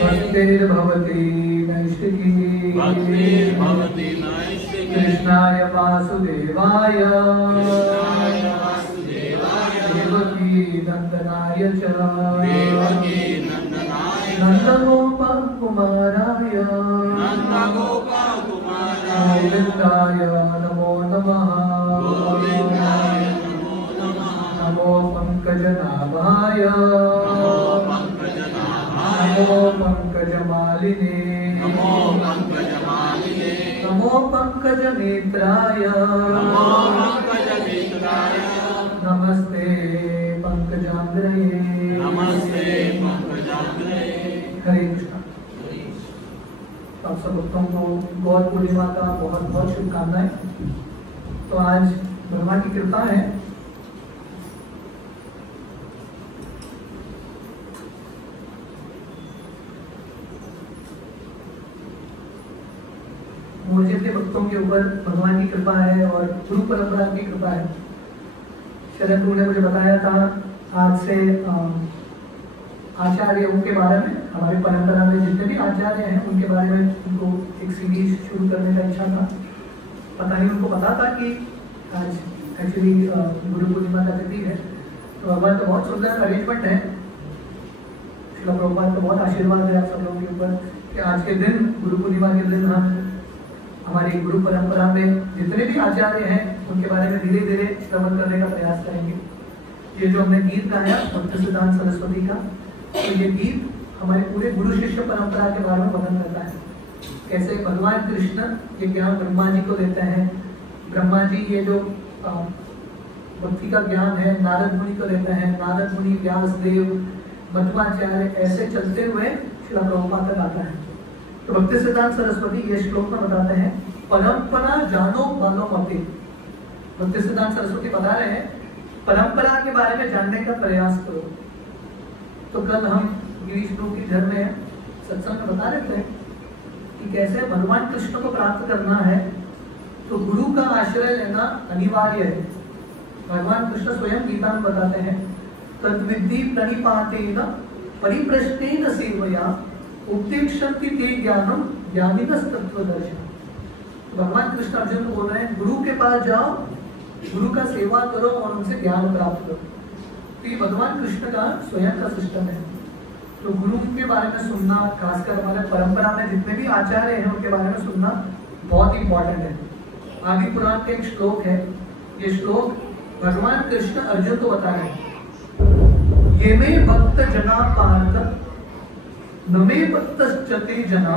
भक्तिर्भवति नैष्ठिकी भक्तिर्भवति नैष्ठिके कृष्णाय वासुदेवाय देवकी नंदनाय च नंदगोपकुमाराय गोविन्दाय नमो नमः नमो पंकजनाभाय नमो पंकजमालिने नमो पंकजनेत्राय नमस्ते पंकजाग्रये हरे कृष्ण। आप सब भक्तों को गौर पूर्णिमा का बहुत बहुत शुभकामनाएं। तो आज भगवान की कृपा है, मुझे अपने भक्तों के ऊपर भगवान की कृपा है और गुरु परंपरा की कृपा है। शरद गुरु ने मुझे बताया था आज से आचार्यों के बारे में, हमारी परंपरा में जितने भी आचार्य हैं उनके बारे में उनको एक सीरीज शुरू करने का इच्छा था। पता नहीं उनको पता था कि आज एक्चुअली गुरु पूर्णिमा का तिथि है। तो हमारा तो बहुत सुंदर अरेंजमेंट है। श्रील प्रभुपाद का बहुत आशीर्वाद है आप सब लोगों के ऊपर कि आज के दिन गुरु पूर्णिमा के दिन हम हमारी गुरु परंपरा में जितने भी आचार्य हैं उनके बारे में धीरे धीरे श्रवण करने का प्रयास करेंगे। ये जो हमने गीत गाया भक्ति सिद्धांत सरस्वती का, तो ये गीत हमारे पूरे गुरु शिष्य परंपरा के बारे में वर्णन करता है। कैसे भगवान कृष्ण ये ज्ञान ब्रह्मा जी को देते हैं। ब्रह्मा जी ये जो भक्ति का ज्ञान है नारद मुनि को देते हैं। नारद मुनि, व्यास देव, मध्वाचार्य ऐसे चलते हुए श्रील प्रभुपाद तक आता है। तो भक्ति सिद्धांत सरस्वती ये श्लोक में बताते हैं, परंपरा जानो बालो मते। भक्ति सिद्धांत सरस्वती बता रहे हैं परंपरा के बारे में जानने का प्रयास करो। तो कल हम गिरीश प्रभु की घर में सत्संग में बता रहे थे कि कैसे भगवान कृष्ण को प्राप्त करना है तो गुरु का आश्रय लेना अनिवार्य है। भगवान कृष्ण स्वयं गीता में बताते हैं, तद्विद्धि प्रणिपातेन परिप्रश्नेन सेवया उपदेक्षन्ति ते ज्ञानम ज्ञानिनस् तत्त्वदर्शिनः। भगवान कृष्ण अर्जुन को बोल रहे हैं गुरु के पास जाओ, गुरु का सेवा करो और उनसे ज्ञान प्राप्त करो। तो ये भगवान कृष्ण का स्वयं का सिस्टम है। तो गुरु के बारे में सुनना, खासकर हमारे परंपरा में जितने भी आचार्य हैं उनके बारे में सुनना बहुत इंपॉर्टेंट है। आदि पुराण के एक श्लोक है, ये श्लोक भगवान कृष्ण अर्जुन को बता रहे हैं, ये में भक्त जना पार्थ नमे भक्तश्चते जना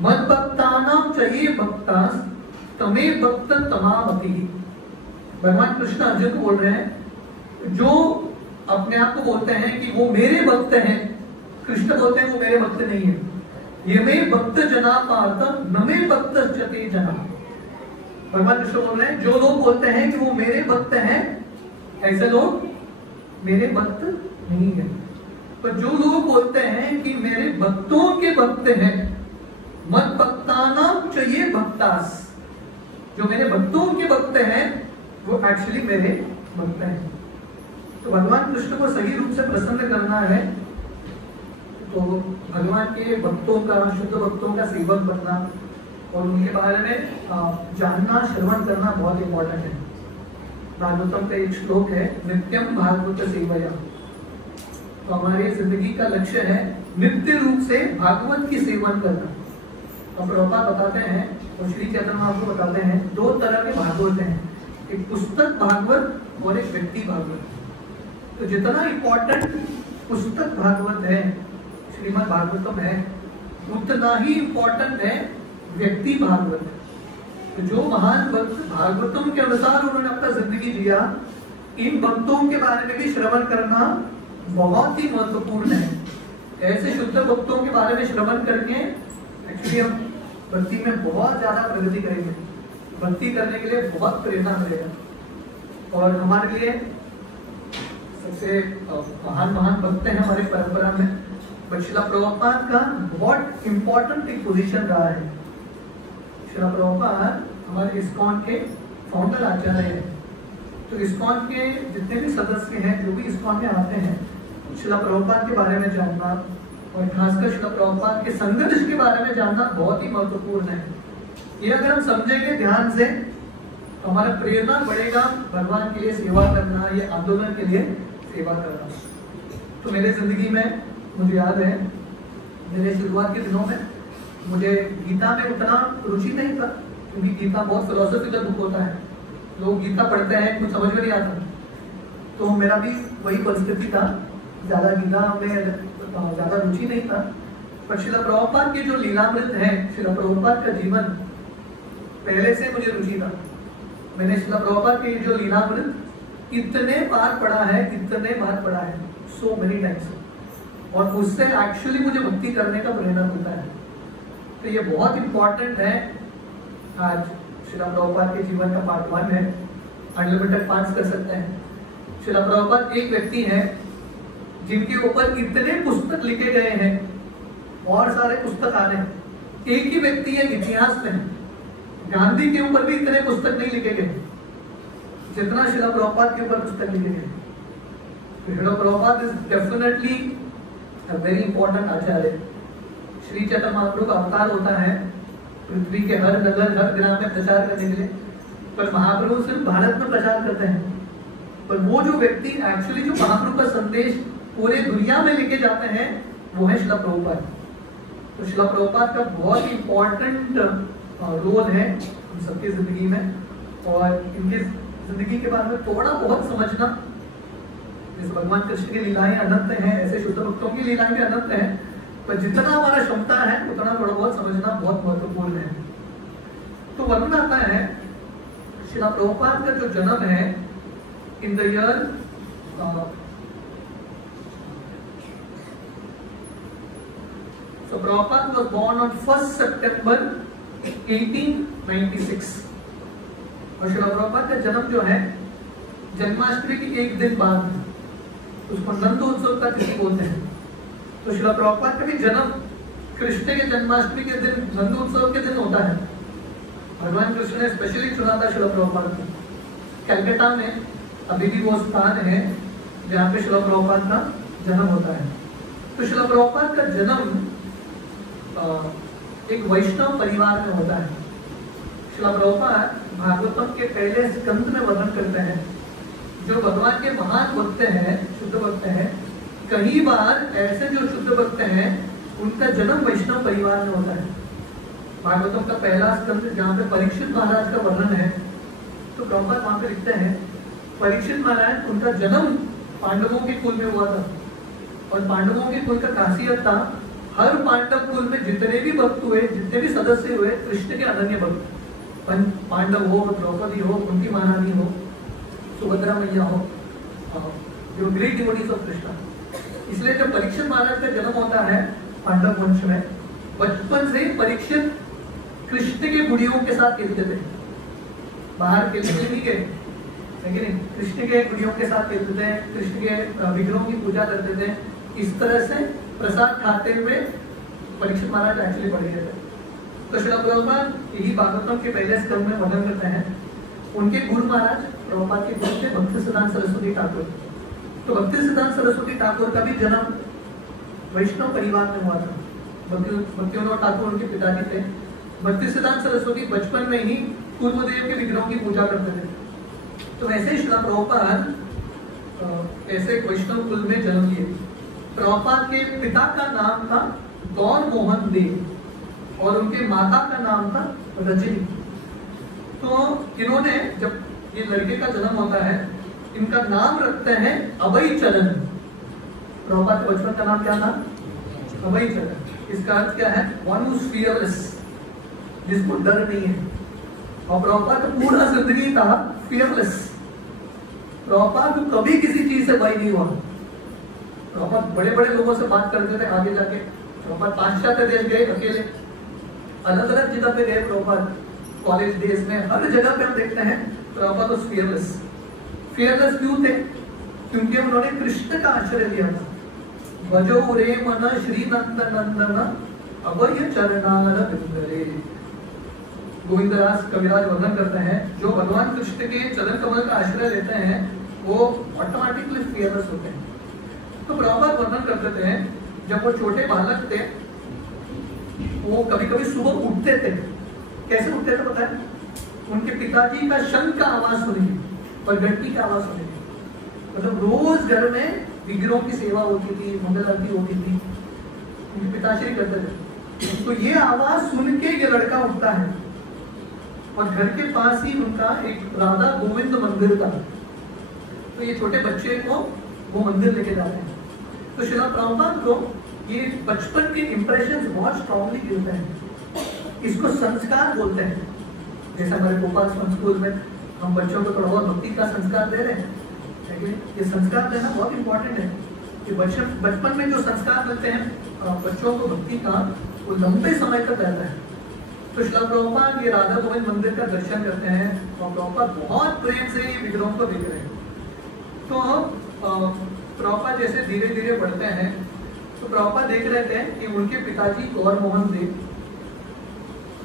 मद भक्तानां चये भक्तास तमे भक्त तमामति। भगवान कृष्ण अर्जुन को बोल रहे हैं जो अपने आप को बोलते हैं कि वो मेरे भक्त हैं, कृष्ण बोलते हैं वो मेरे भक्त नहीं है। ये में भक्त जना पार्थ नमे भक्तश्चते जना। भगवान कृष्ण बोल रहे हैं जो लोग बोलते हैं कि वो मेरे भक्त हैं, ऐसे लोग मेरे भक्त नहीं है। पर जो लोग बोलते हैं कि मेरे भक्तों के भक्त हैं, मत भक्तानां चाहिए भक्तास, जो मेरे भक्तों के भक्त हैं वो एक्चुअली मेरे भक्त हैं। तो भगवान कृष्ण को सही रूप से प्रसन्न करना है तो भगवान के भक्तों का, शुद्ध भक्तों का सेवक बनना और उनके बारे में जानना, श्रवण करना बहुत इंपॉर्टेंट है। भागवतम का एक श्लोक है, नित्यम भागवत सेवया। तो हमारी जिंदगी का लक्ष्य है नित्य रूप से भागवत की सेवन करना। और प्रभुपाद बताते हैं और श्री चैतन्य महाप्रभु बताते हैं दो तरह के भागवत हैं, एक पुस्तक भागवत और एक व्यक्ति भागवत। तो जितना इंपॉर्टेंट पुस्तक भागवत है, श्रीमद् भागवतम है, उतना ही इंपॉर्टेंट है व्यक्ति भागवत। तो जो महान भक्त भागवतम के अनुसार उन्होंने अपना जिंदगी जिया, इन भक्तों के बारे में भी श्रवण करना बहुत ही महत्वपूर्ण है। ऐसे शुद्ध भक्तों के बारे में श्रवण करके एक्चुअली हम भक्ति में बहुत ज्यादा प्रगति करेंगे, भक्ति करने के लिए बहुत प्रेरणा मिलेगा। और हमारे लिए सबसे महान भक्त हैं हमारे परंपरा में, श्रील प्रभुपाद का बहुत इंपॉर्टेंट एक पोजीशन रहा है। श्रील प्रभुपाद हमारे इस्कॉन के फाउंडर आचार्य हैं। तो इस्कॉन के जितने भी सदस्य हैं, जो भी इस्कॉन में आते हैं, श्रील प्रभुपाद के बारे में जानना और खासकर श्रील प्रभुपाद के संघर्ष के बारे में जानना बहुत ही महत्वपूर्ण है। ये अगर हम समझेंगे ध्यान से तो हमारा प्रेरणा बढ़ेगा भगवान के लिए सेवा करना, ये आंदोलन के लिए सेवा करना। तो मेरे जिंदगी में मुझे याद है मेरे शुरुआत के दिनों में मुझे गीता में उतना रुचि नहीं था, क्योंकि गीता बहुत फिलोसफिकल बुक होता है, लोग गीता पढ़ते हैं कुछ समझ में नहीं आता। तो मेरा भी वही परिस्थिति था, ज्यादा गीता में ज्यादा रुचि नहीं था। पर श्रील प्रभुपाद के जो लीलामृत है, श्रील प्रभुपाद का जीवन पहले से मुझे रुचि था। मैंने श्रील प्रभुपाद के जो लीलामृत इतने बार पढ़ा है, सो मेनी टाइम्स, और उससे एक्चुअली मुझे भक्ति करने का प्रेरणा मिलता है। तो ये बहुत इंपॉर्टेंट है। आज श्रील प्रभुपाद के जीवन का पार्ट 1 है, अनलिमिटेड पार्ट्स कर सकते हैं। श्रील प्रभुपाद एक व्यक्ति है जिनके ऊपर इतने पुस्तक लिखे गए हैं और सारे पुस्तक आ रहे हैं। एक ही व्यक्ति है इतिहास में, गांधी के ऊपर भी इतने पुस्तक नहीं लिखे गए जितना श्रील प्रभुपाद के ऊपर पुस्तक लिखे गए। Srila Prabhupada is definitely a very important acharya. Shri Chaitanya Mahaprabhu का अवतार होता है पृथ्वी के हर नगर हर ग्राम में प्रचार करने के लिए, पर महाप्रभु सिर्फ भारत में प्रचार करते हैं। पर वो जो व्यक्ति एक्चुअली जो महाप्रभु का संदेश पूरे दुनिया में लेके जाते हैं वो है श्रील प्रभुपाद। तो श्रील प्रभुपाद का बहुत ही इंपॉर्टेंट रोल है हम सबकी जिंदगी में, और इनके जिंदगी के बारे में थोड़ा बहुत समझना। जैसे भगवान कृष्ण की लीलाएं अनंत हैं, ऐसे शुद्ध भक्तों की लीलाएं भी अनंत हैं, पर जितना हमारा क्षमता है उतना थोड़ा बहुत समझना बहुत महत्वपूर्ण है। तो वर्णन आता है श्रील प्रभुपाद का जो जन्म है in the year So Prabhupada was born on 1st September 1896 और श्रील प्रभुपाद का जन्म जो है जन्माष्टमी की एक दिन बाद, उसको नंदोत्सव का तिथि बोलते हैं। तो श्रील प्रभुपाद का भी जन्म कृष्ण के जन्माष्टमी के दिन, नंदोत्सव के दिन होता है। भगवान कृष्ण ने स्पेशली चुना था श्रील प्रभुपाद को। कलकत्ता में अभी भी वो स्थान है जहाँ पे श्रील प्रभुपाद का जन्म होता है। तो श्रील प्रभुपाद का जन्म एक वैष्णव परिवार में होता है। श्रील प्रभुपाद भागवतम के पहले स्कंद में वर्णन करते हैं, जो भगवान के महान भक्त हैं, शुद्ध भक्त हैं, कई बार ऐसे जो शुद्ध भक्त हैं उनका जन्म वैष्णव परिवार में होता है। भागवतम का पहला स्कंद जहाँ पे परीक्षित महाराज का वर्णन है, तो प्रभुपाद वहां पे लिखते हैं परीक्षित महाराज उनका जन्म पांडवों के कुल में हुआ था, और पांडवों के कुल का खासियत था हर पांडव कुल में जितने भी भक्त हुए, जितने भी सदस्य हुए, कृष्ण के अनन्य भक्त, पांडव हो, द्रौपदी हो, उनकी महारानी हो, सुभद्रा मैया हो, जो ग्रेट डिवोटीज ऑफ कृष्ण। इसलिए जब परीक्षित महाराज का जन्म होता है पांडव वंश में, बचपन से परीक्षित कृष्ण के गुड़ियों के साथ खेलते थे, बाहर खेलते नहीं गए, लेकिन कृष्ण के गुड़ियों के साथ खेलते थे, कृष्ण के विग्रहों की पूजा करते थे। इस तरह से प्रसाद खाते हुए परीक्षित महाराज एक्चुअली पढ़ गए थे। तो श्रील प्रभुपाद यही भागवतम के पहले स्कंद में वर्णन करते हैं। उनके गुरु महाराज प्रभुपाद के गुरु थे भक्तिसिद्धांत सरस्वती ठाकुर। तो भक्तिसिद्धांत सरस्वती ठाकुर का भी जन्म वैष्णव परिवार में हुआ था। भक्तिविनोद ठाकुर उनके पिताजी थे। भक्तिसिद्धांत सरस्वती बचपन में ही पूर्वदेव के विग्रहों की पूजा करते थे। तो ऐसे श्रील प्रभुपाद ऐसे वैष्णव कुल में जन्म लिए। प्रभुपाद के पिता का नाम था गौर मोहन देव और उनके माता का नाम था रजनी। तो इन्होंने, जब ये लड़के का जन्म होता है, इनका नाम रखते हैं अभय चरण। प्रभुपाद के बचपन का नाम क्या था? अभय चरण। इसका अर्थ क्या है? वन हू इज फियरलेस, जिसको डर नहीं है। और प्रभुपाद का पूरा जिंदगी था फियरलेस। प्रभुपाद कभी किसी चीज से भय नहीं हुआ। प्रभुपाद बड़े बड़े लोगों से बात करते थे आगे जाके। प्रभुपाद पाश्चात्य देश गए अकेले, अलग अलग जगह पे गए प्रभुपाद, कॉलेज डेज में, हर जगह पे हम देखते हैं प्रभुपाद वाज फियरलेस। फियरलेस क्यों थे? क्योंकि उन्होंने कृष्ण का आश्रय लिया था। भजो रे मन श्री नंद नंदन अभय चरणार बिंदरे। गोविंददास कविराज वर्णन करते हैं, जो भगवान कृष्ण के चरण कमल का आश्रय लेते हैं वो ऑटोमेटिकली फियरलेस होते हैं। तो प्रभुपाद वर्णन करते थे जब वो छोटे बालक थे वो कभी कभी सुबह उठते थे। कैसे उठते थे पता है? उनके पिताजी का शंख का आवाज सुनेंगे और घंटी का आवाज सुनेंगे। मतलब रोज घर में विग्रहों की सेवा होती थी, मंगल आरती होती थी, उनके पिताश्री करते थे। तो ये आवाज सुन के ये लड़का उठता है और घर के पास ही उनका एक राधा गोविंद मंदिर था। तो ये छोटे बच्चे को वो मंदिर लेके जाते हैं। तो श्रीला प्रभुपाद को ये बचपन के इंप्रेशंस बहुत स्ट्रांगली गिरते हैं। इसको संस्कार बोलते हैं। जैसे हमारे गोपाल स्कूल में हम बच्चों को थोड़ा बहुत भक्ति का संस्कार दे रहे हैं, लेकिन ये संस्कार देना बहुत इंपॉर्टेंट है कि बचपन में जो संस्कार मिलते हैं बच्चों को भक्ति का, वो लंबे समय तक रहता है। तो श्रीला प्रभुपाद ये राधा गोविंद मंदिर का दर्शन करते हैं और प्रभुपाद बहुत प्रेम से ये विग्रहों को देख रहे हैं। तो प्रभुपाद जैसे धीरे धीरे बढ़ते हैं तो प्रभुपाद देख रहे थे कि उनके पिताजी गौर मोहन देव,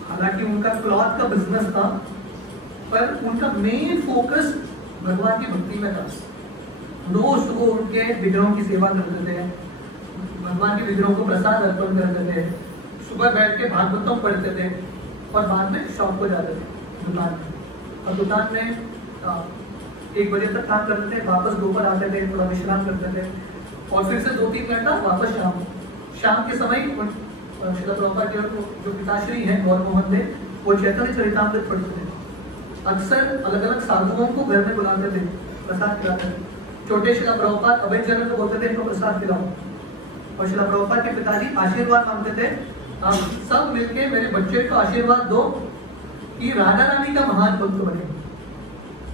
हालांकि उनका क्लॉथ का बिजनेस था, पर उनका मेन फोकस भगवान की भक्ति में था। रोज सुबह उठ के विग्रहों की सेवा करते थे, भगवान के विग्रहों को प्रसाद अर्पण करते थे, सुबह बैठ के भागवतम पढ़ते थे और बाद में शॉप को जाते थे दुकान में। और दुकान में 1 बजे तक काम करते थे, वापस दोपहर आते थे, थोड़ा विश्राम करते थे और फिर से 2-3 घंटा वापस शाम के समय श्रीला प्रभुपाद के जो पिताश्री हैं गौर मोहन देव, वो चैतन्य चरितामृत पढ़ते थे। अक्सर अलग अलग साधुओं को घर में बुलाते थे, प्रसाद खिलाते थे। छोटे श्रीला प्रभुपाद अभय चरण को बोलते थे इनको प्रसाद खिलाओ, और श्रीला प्रभुपाद के पिताजी आशीर्वाद मांगते थे, आप सब मिलके मेरे बच्चे को आशीर्वाद दो कि राधा रानी का महान भक्त बने।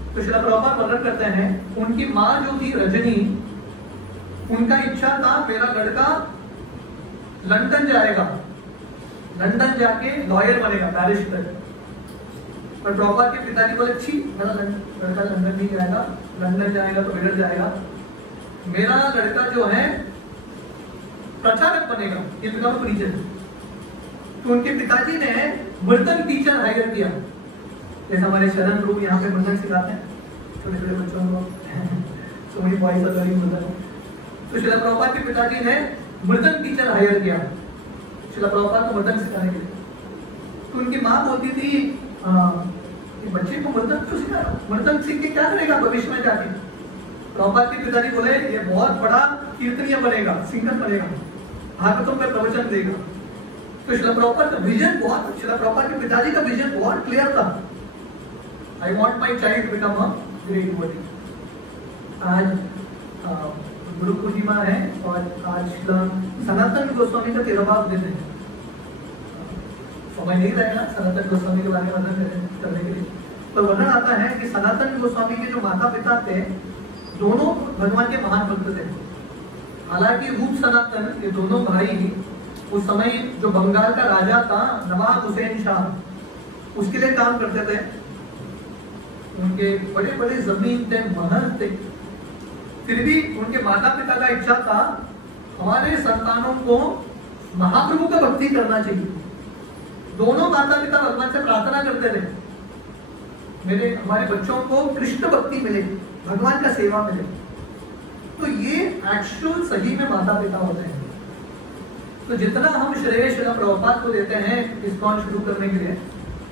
तो श्रीला प्रभुपाद वर्णन करते हैं उनकी माँ जो थी रजनी, उनका इच्छा था मेरा लड़का लंदन जाएगा, लंदन जाके लॉयर बनेगा, बैरिस्टर। पर प्रभुपाद के पिताजी बोले छी, मेरा लड़का लंदन नहीं जाएगा, लंदन जाएगा तो बिगड़ जाएगा, मेरा लड़का जो है प्रचारक बनेगा, ये बिकम प्रीचर। तो उनके पिताजी ने मृदंग टीचर हायर किया, जैसे हमारे शरण रूप यहाँ पे मृदंग सिखाते हैं छोटे छोटे बच्चों को, so many boys are learning मृदंग। तो श्रीला प्रभुपाद के पिताजी ने मृदंग टीचर हायर किया श्रीला प्रभुपाद को मृदंग सिखाने के लिए। तो उनकी माँ बोलती थी कि बच्चे को मृदंग क्यों सिखा रहा, मृदंग सीख के क्या करेगा भविष्य में जाके। प्रभुपाद के पिताजी बोले ये बहुत बड़ा कीर्तनीय बनेगा, सिंगर बनेगा, भागवतों में प्रवचन देगा। तो श्रीला प्रभुपाद का विजन बहुत, श्रीला प्रभुपाद के पिताजी का विजन बहुत क्लियर था, I want my child become a great devotee. आज गुरु पूर्णिमा है और आज सनातन गोस्वामी का 13वां दिन है। समय नहीं रहेगा सनातन गोस्वामी के बारे में वर्णन करने के लिए, पर वर्णन आता है कि सनातन गोस्वामी के जो माता पिता थे दोनों भगवान के महान भक्त थे। हालांकि रूप सनातन ये दोनों भाई उस समय जो बंगाल का राजा था नवाब हुसैन शाह, उसके लिए काम करते थे। उनके बड़े बड़े जमीन थे, महल थे, फिर भी उनके माता पिता का इच्छा था हमारे संतानों को महाप्रभु का भक्ति करना चाहिए। दोनों माता पिता भगवान से प्रार्थना करते थे मेरे हमारे बच्चों को कृष्ण भक्ति मिले, भगवान का सेवा मिले। तो ये एक्चुअल सही में माता पिता होते हैं। तो जितना हम श्रेय श्रीला प्रभुपाद को देते हैं इस्कॉन शुरू करने के लिए,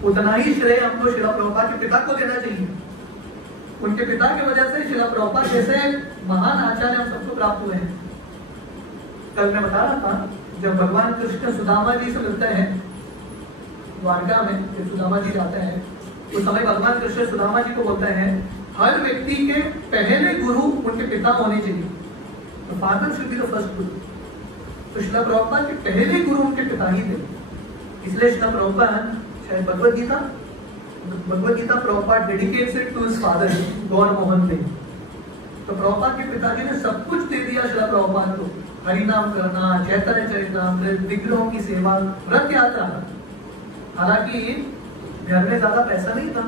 उतना ही श्रेय हमको श्रीला प्रभुपाद के पिता को देना चाहिए। उनके पिता की वजह से श्रीला प्रभुपाद जैसे महान आचार्य हम सबको प्राप्त हुए हैं। कल मैं बता रहा था जब भगवान कृष्ण सुदामा जी से मिलते हैं द्वारका में, जब सुदामा जी जाते हैं उस समय भगवान कृष्ण सुदामा जी को बोलते हैं हर व्यक्ति के पहले गुरु उनके पिता होने चाहिए, तो father should be the first गुरु। तो श्रीला प्रभुपाद के पहले गुरु उनके पिता ही थे। इसलिए श्रीला प्रभुपाद शायद Bhagavad Gita Prabhupada dedicates it to his father Gaur Mohan Dev. तो प्रभुपाद के पिताजी ने सब कुछ दे दिया श्रीला प्रभुपाद को, हरिनाम करना, चैतन्य चरितामृत, विग्रहों की सेवा, रथ यात्रा। हालांकि घर में ज्यादा पैसा नहीं था,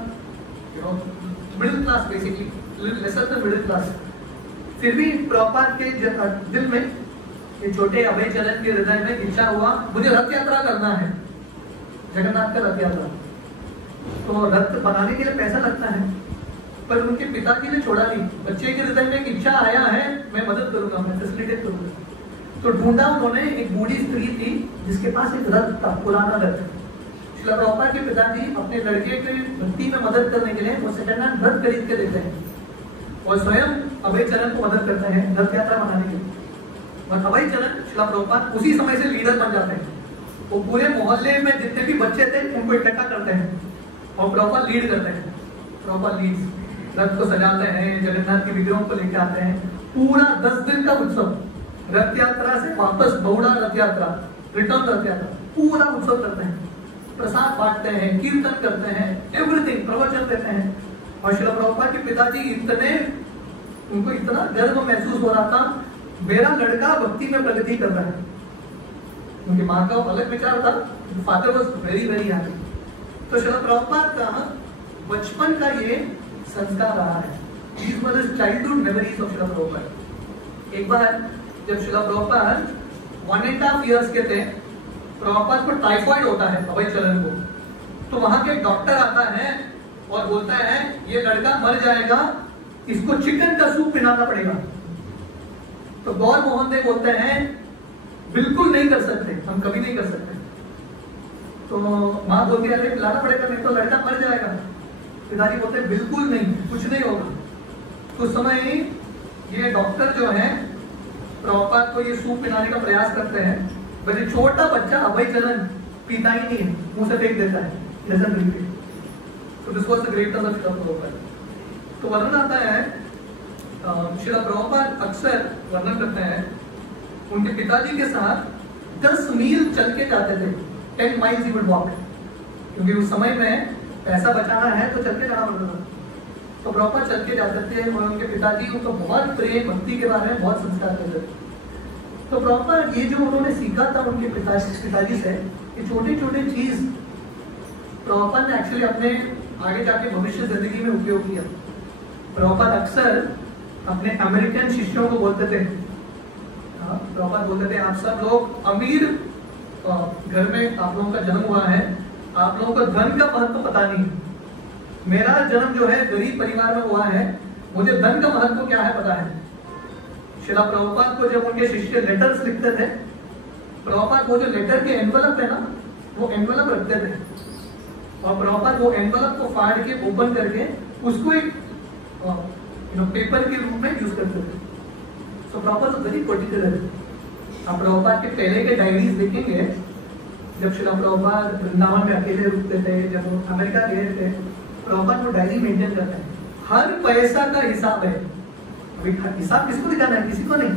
middle class basically, lesser than middle class. फिर भी प्रभुपाद के दिल में, ये छोटे अभय चरण के हृदय में इच्छा हुआ मुझे रथ यात्रा करना है, जगन्नाथ का रथ यात्रा। तो रथ बनाने के लिए पैसा लगता है, पर उनके पिताजी ने छोड़ा नहीं। बच्चे के हृदय में एक इच्छा आया है, मैं मदद करूंगा, मैं फैसिलिटेट करूंगा। तो ढूंढा उन्होंने, एक बूढ़ी स्त्री थी जिसके पास एक रथ था, पुराना रथ। श्रील प्रभुपाद के पिताजी अपने लड़के के भक्ति में मदद करने के लिए वो सेकंड हैंड रथ खरीद के देते हैं और स्वयं अभय चरण को मदद करते हैं रथ यात्रा बनाने के लिए। और अभय चरण श्रील प्रभुपाद उसी समय से लीडर बन जाते हैं। वो पूरे मोहल्ले में जितने भी बच्चे थे उनको इकट्ठा करते हैं और प्रभुपाद लीड करते हैं। प्रभुपाद लीड रथ को सजाते हैं, जगन्नाथ के विग्रहों को लेकर आते हैं। पूरा 10 दिन का उत्सव, रथ यात्रा से वापस बौड़ा रथ यात्रा, रिटर्न रथ यात्रा, पूरा उत्सव करते हैं। प्रसाद बांटते हैं, कीर्तन करते हैं, एवरीथिंग, प्रवचन देते हैं। और श्रील प्रभुपाद के पिताजी उनको इतना गर्व महसूस हो रहा था, मेरा लड़का भक्ति में प्रगति कर रहा है। उनकी माँ का अलग विचार था, father was very very happy. तो श्रील प्रभुपाद का बचपन का ये संस्कार रहा है। These were his childhood memories of Srila Prabhupada. एक बार जब श्रील प्रभुपाद 1.5 years के थे, प्रभुपाद को टाइफाइड होता है अभय चरण को। तो वहां के डॉक्टर आता है और बोलता है ये लड़का मर जाएगा, इसको चिकन का सूप पिलाना पड़ेगा। तो गौर मोहन देव बोलते हैं बिल्कुल नहीं कर सकते, हम कभी नहीं कर सकते। तो माँ बोलती है पिलाना पड़ेगा, नहीं तो लड़का मर जाएगा। पिताजी बोलते हैं बिल्कुल नहीं, कुछ नहीं होगा। तो उस समय ये डॉक्टर जो है प्रभुपाद को ये सूप पिलाने का प्रयास करते हैं, बल्कि छोटा बच्चा अभय चरण पीता ही नहीं है, मुंह से फेंक देता है, doesn't drink it. So this was the greatness of Srila Prabhupada. तो वर्णन आता है, श्रील प्रभुपाद अक्सर वर्णन करते हैं उनके पिताजी के साथ 10 मील चल के जाते थे। 10 miles ही वुड वॉक, क्योंकि उस समय में पैसा बचाना है तो चल के जाना पड़ता था। तो प्रभुपाद चल के जाते थे और उनके पिताजी उनको बहुत प्रेम भक्ति के बारे में बहुत संस्कार देते थे। तो प्रभुपाद ये जो उन्होंने सीखा था उनके पिताजी से, ये छोटी छोटी चीज प्रभुपाद ने एक्चुअली अपने आगे जाके भविष्य जिंदगी में उपयोग किया। प्रभुपाद अक्सर अपने अमेरिकन शिष्यों को बोलते थे, प्रभुपाद बोलते थे आप सब लोग अमीर घर में आप लोगों का जन्म हुआ है, आप लोगों को धन का महत्व पता नहीं। मेरा जन्म जो है गरीब परिवार में हुआ है, मुझे धन का महत्व क्या है पता है। श्रील प्रभुपाद को जब उनके शिष्य लेटर्स लिखते थे, प्रभुपाद वो जो लेटर के एनवलप है ना, वो एनवलप रखते थे और प्रभुपाद वो एनवलप को फाड़ के ओपन करके उसको एक पेपर के रूप में यूज करते थे। सो प्रभुपाद वेरी पर्टिकुलर। आप प्रभुपाद के पहले के डायरीज देखेंगे, जब श्रील प्रभुपाद वृंदावन में अकेले रुकते थे, जब वो अमेरिका गए थे, प्रभुपाद वो डायरी मेंटेन करते हैं। हर पैसा का हिसाब है। अभी हिसाब किसको दिखाना है? किसी को नहीं,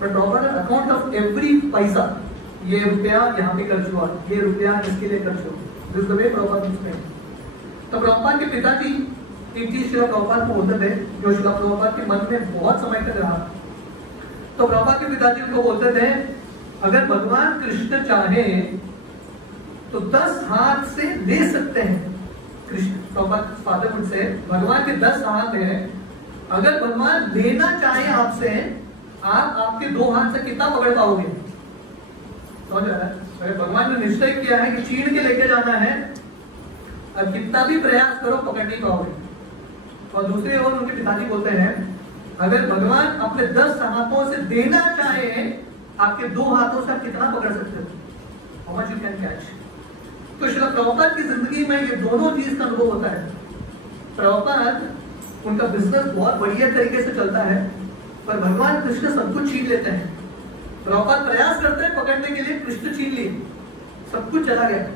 but Prabhupada account of every पैसा। ये रुपया यहाँ पे खर्च हुआ, ये रुपया इसके लिए खर्च हुआ। This is the way Prabhupada used it. तो प्रभुपाद के पिताजी एक चीज श्रील प्रभुपाद को बोलते थे जो श्रील प्रभुपाद के मन में बहुत समय तक रहा। तो प्रभुपाद के पिताजी उनको बोलते थे अगर भगवान कृष्ण चाहे तो 10 हाथ से ले सकते हैं। Krishna Prabhupada father would say भगवान के 10 हाथ हैं, अगर भगवान लेना चाहे आपसे, आप आपके 2 हाथ से कितना पकड़ पाओगे? समझ रहा है? अगर भगवान ने निश्चय किया है कि छीन के लेके जाना है, अब कितना भी प्रयास करो पकड़ नहीं पाओगे। और दूसरी ओर उनके पिताजी बोलते हैं अगर भगवान अपने 10 हाथों से देना चाहे, आपके 2 हाथों से आप कितना पकड़ सकते हो? How much you can catch. तो श्रील प्रभुपाद की जिंदगी में ये दोनों चीज का अनुभव होता है। प्रभुपाद उनका बिजनेस बहुत बढ़िया तरीके से चलता है, पर भगवान कृष्ण सब कुछ छीन लेते हैं। प्रभुपाद प्रयास करते हैं पकड़ने के लिए, कृष्ण छीन लिए, सब कुछ चला गया।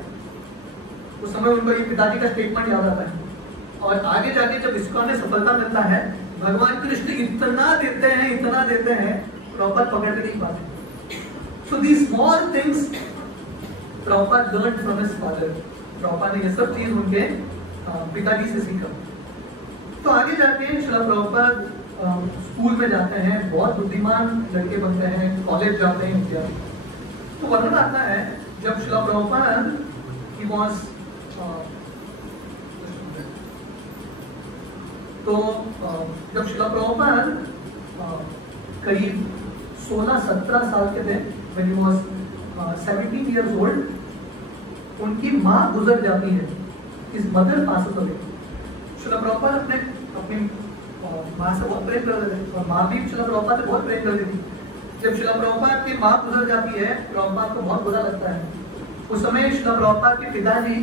उस समय उनको ये पिताजी का स्टेटमेंट याद आता है। और आगे जाके जब इस्कॉन में सफलता मिलता है, भगवान कृष्ण इतना देते हैं, इतना देते हैं, प्रभुपाद पकड़ नहीं पाते। So these small things Prabhupada learn from his father. Prabhupada ने ये सब चीज उनके पिताजी से सीखा। तो आगे जाके श्रील प्रभुपाद स्कूल में जाते हैं, बहुत बुद्धिमान लड़के बनते हैं, कॉलेज जाते हैं इत्यादि। तो वर्णन आता है जब श्रील प्रभुपाद ही वाज तो जब श्रील प्रभुपाद करीब 16-17 साल के थे, when he was 17 years old, उनकी माँ गुजर जाती है। इस mother passes away. Srila Prabhupada अपनी माँ से बहुत प्रेम करते थे और माँ भी श्रील प्रभुपाद से बहुत प्रेम करती थी। जब शिला प्रभुपाद की माँ गुजर जाती है, प्रभुपाद को बहुत बुरा लगता है। उस समय शिला प्रभुपाद के पिताजी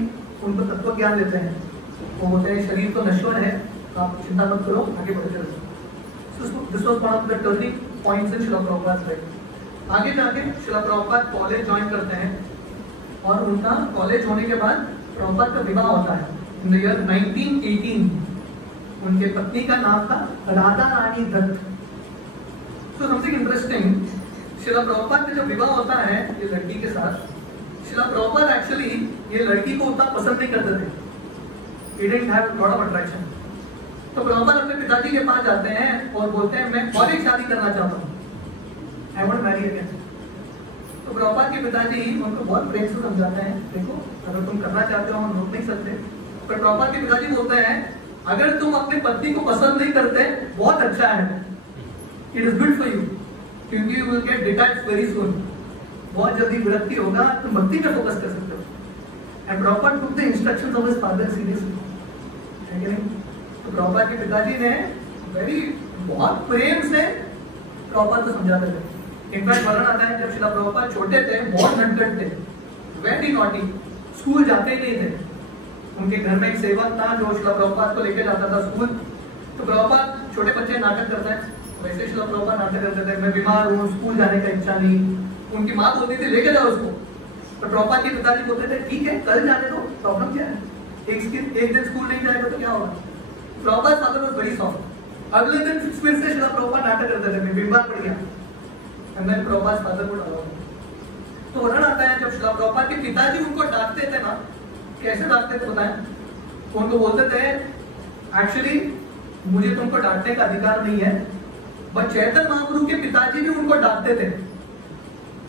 उनको तत्व ज्ञान देते हैं। वो बोलते हैं शरीर तो नश्वर है, आप चिंता मत करो, आगे बढ़ते चलो। This was one of the turning points in Shila Prabhupada life. आगे जाके शिला प्रभुपाद कॉलेज ज्वाइन करते हैं और उनका कॉलेज होने के बाद प्रभुपाद का विवाह होता है इन द ईयर 1918। उनके पत्नी का नाम था राधा रानी दत्त। तो समथिंग इंटरेस्टिंग, शिला प्रभुपाद का जब विवाह होता है ये लड़की के साथ, शिला प्रभुपाद एक्चुअली ये लड़की को उतना पसंद नहीं करते थे। He didn't have a lot of attraction। तो प्रभुपाद अपने पिताजी के पास जाते हैं और बोलते हैं मैं और एक शादी करना चाहता हूँ, I want to marry again। तो प्रभुपाद के पिताजी उनको बहुत प्रेम से समझाते हैं, देखो अगर तुम करना चाहते हो हम रोक नहीं सकते। पर प्रभुपाद के पिताजी बोलते हैं अगर तुम अपनी पत्नी को पसंद नहीं करते बहुत अच्छा है, it is good for you, क्योंकि you will get detached very soon. बहुत जल्दी विरक्ति होगा, तुम भक्ति पे फोकस कर सकते हो। And Prabhupada took the instructions of his father seriously, है कि नहीं? तो प्रभुपाद के पिताजी ने वेरी बहुत प्रेम से प्रभुपाद को समझाते थे। इनफैक्ट वर्णन आता है जब शिला प्रभुपाद छोटे थे बहुत नटखट थे, वेरी नॉटी, स्कूल जाते ही नहीं थे। उनके घर में एक सेवक था जो शिला प्रभुपाद को लेकर जाता था स्कूल। तो प्रभुपाद छोटे बच्चे नाटक करते हैं, वैसे शिला प्रभुपाद नाटक करते थे, मैं बीमार हूँ, स्कूल जाने का इच्छा नहीं। उनकी माँ बोलती थी लेके जाओ उसको, तो प्रभुपाद के पिताजी बोलते थे ठीक है कल जाने दो, प्रॉब्लम क्या है, एक दिन स्कूल नहीं जाएगा तो क्या होगा। Prabhupada father was very soft. अगले दिन फिर से शिला प्रभुपाद नाटक करते थे, मैं बीमार पड़ गया, and then Prabhupad father would allow. तो वर्णन आता है जब शिला प्रभुपाद के पिताजी उनको डांटते थे ना, कैसे डांटते थे बताएं? उनको बोलते थे एक्चुअली मुझे तुमको डांटने का अधिकार नहीं है, बट चैतन्य महाप्रभु के पिताजी भी उनको डांटते थे,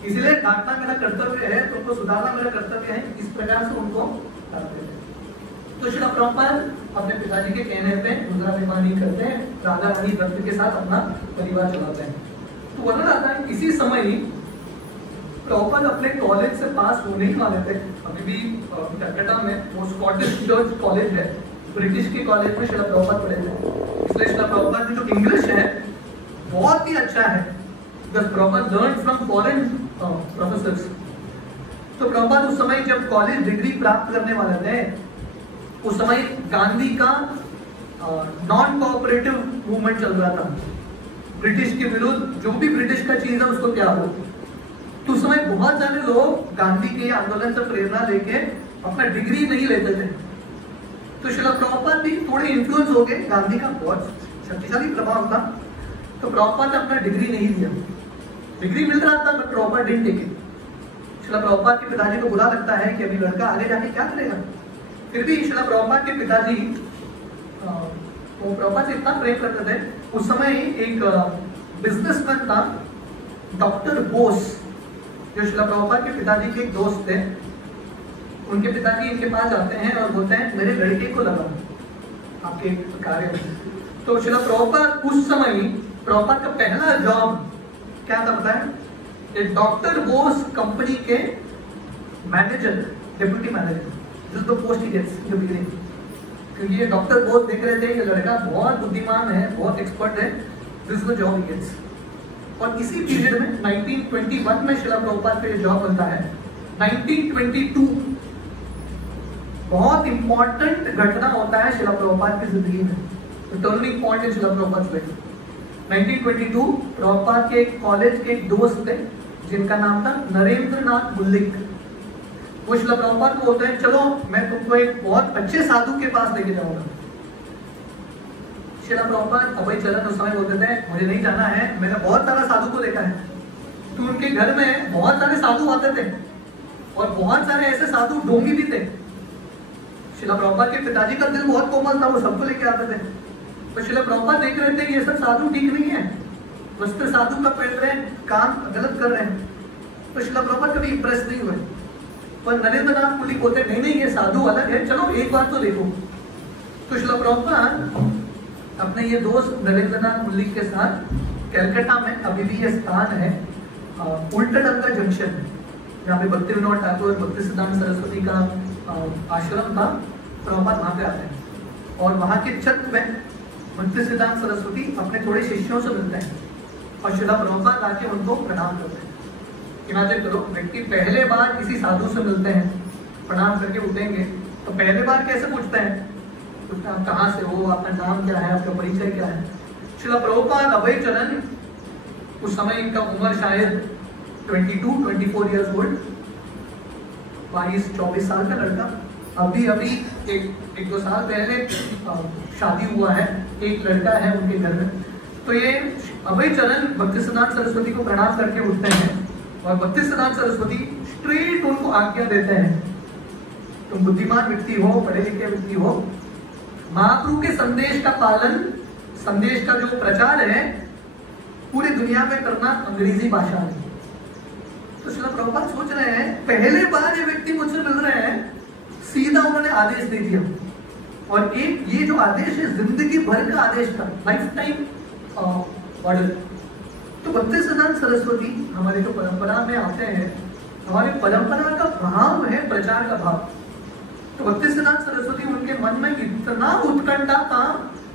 इसलिए डांटना मेरा कर्तव्य है, तुमको सुधारना मेरा कर्तव्य है, इस प्रकार से उनको डांटते थे। तो शिला प्रभुपाद अपने पिताजी के कहने पे दूसरा विवाह नहीं करते हैं, राधा रानी दत्त के साथ अपना परिवार चलाते हैं। तो वर्णन आता है इसी समय प्रभुपाद अपने कॉलेज से पास होने ही वाले थे, अभी भी कलकत्ता में वो स्कॉटिश चर्च कॉलेज है, ब्रिटिश के कॉलेज में शिला प्रभुपाद पढ़े थे। इसलिए शिला प्रभुपाद की जो इंग्लिश है बहुत ही अच्छा है, because Prabhupada learn from foreign professors. तो प्रभुपाद उस समय जब कॉलेज डिग्री प्राप्त करने वाले थे, उस समय गांधी का नॉन कोऑपरेटिव मूवमेंट चल रहा था, ब्रिटिश के विरुद्ध जो भी ब्रिटिश का चीज है उसको त्यागो। तो उस समय बहुत सारे लोग गांधी के आंदोलन से प्रेरणा लेके अपना डिग्री नहीं लेते थे। तो शिला प्रभुपाद भी थोड़े इन्फ्लुएंस हो गए, गांधी का बहुत शक्तिशाली प्रभाव था। तो प्रभुपाद ने अपना डिग्री नहीं दिया, डिग्री मिल रहा था but Prabhupad didn't take it. Shila Prabhupad के पिताजी को बुरा लगता है कि अभी लड़का आगे जाके क्या करेगा। फिर भी शिला प्रभुपाद के पिताजी वो प्रभुपाद से इतना प्रेम करते थे। उस समय एक बिजनेसमैन था डॉक्टर बोस, जो शिला प्रभुपाद के पिताजी के एक दोस्त थे। उनके पिताजी इनके पास आते हैं और बोलते हैं मेरे लड़के को लगाओ आपके कार्य में। तो शिला प्रभुपाद उस समय प्रभुपाद का पहला जॉब क्या था पता है? एक डॉक्टर बोस कंपनी के manager, deputy manager, this the post he gets in the beginning. क्योंकि ये डॉक्टर बोस देख रहे थे कि लड़का बहुत बुद्धिमान है, बहुत एक्सपर्ट है, this is the job he gets. और इसी पीरियड में 1921 में शिला प्रभुपाद का ये जॉब बनता है। 1922 बहुत इंपॉर्टेंट घटना होता है शिला प्रभुपाद की जिंदगी में, turning point in Shila Prabhupada life. 1922 Prabhupada के एक कॉलेज के एक दोस्त थे जिनका नाम था नरेंद्र नाथ मुल्लिक। वो शिला प्रभुपाद को बोलते हैं चलो मैं तुमको एक बहुत अच्छे साधु के पास लेके जाऊंगा। शिला प्रभुपाद अभय चरण उस समय बोलते थे मुझे नहीं जाना है, मैंने बहुत सारा साधु को देखा है। तो उनके घर में बहुत सारे साधु आते थे और बहुत सारे ऐसे साधु ढोंगी भी थे। शिला प्रभुपाद के पिताजी का दिल बहुत कोमल था, वो सबको लेके आते थे। तो शिला प्रभुपाद देख रहे थे ये सब साधु ठीक नहीं है, वस्त्र साधु का पहन रहे हैं, काम गलत कर रहे हैं। तो शिला प्रभुपाद कभी इंप्रेस नहीं हुए। पर नरेंद्र नाथ मुल्लिक बोलते नहीं नहीं ये साधु अलग है, चलो एक बार तो देखो। तो शिला प्रभुपाद अपने ये दोस्त नरेंद्र नाथ मुल्लिक के साथ कलकत्ता में अभी भी ये स्थान है उल्टाडंगा जंक्शन, जहाँ पे भक्ति विनोद ठाकुर भक्ति सिद्धांत सरस्वती का आश्रम था। प्रभुपाद वहाँ पे आते हैं और वहाँ के छत में भक्ति सिद्धांत सरस्वती अपने थोड़े शिष्यों से मिलते हैं। और श्रीला प्रभुपाद आके उनको प्रणाम करते हैं। इमेजिन करो, व्यक्ति पहले बार किसी साधु से मिलते हैं, प्रणाम करके उठेंगे तो पहले बार कैसे पूछते हैं? पूछते हैं आप कहाँ से हो, आपका नाम क्या है, आपका परिचय क्या है। श्रीला प्रभुपाद अभय चरण, उस समय इनका उम्र शायद 22-24 ईयर्स ओल्ड, 22-24 साल का लड़का, अभी एक दो साल पहले शादी हुआ है, एक लड़का है उनके घर में। तो ये अभय चरण भक्तिसिद्धांत सरस्वती को प्रणाम करके उठते हैं और भक्तिसिद्धांत सरस्वती स्ट्रेट उनको आज्ञा देते हैं, तुम बुद्धिमान व्यक्ति हो, पढ़े लिखे व्यक्ति हो, महाप्रभु के संदेश का पालन, संदेश का जो प्रचार है पूरी दुनिया में करना अंग्रेजी भाषा में। तो श्रीला प्रभुपाद सोच रहे हैं, पहले बार ये व्यक्ति मुझसे मिल रहे हैं, सीधा उन्होंने आदेश दे दिया। और एक ये जो आदेश है जिंदगी भर का आदेश था, लाइफ टाइम ऑर्डर। तो भक्तिसिद्धांत सरस्वती हमारे जो परंपरा में आते हैं, हमारी परंपरा का भाव है प्रचार का भाव। तो भक्तिसिद्धांत सरस्वती उनके मन में इतना उत्कंठा था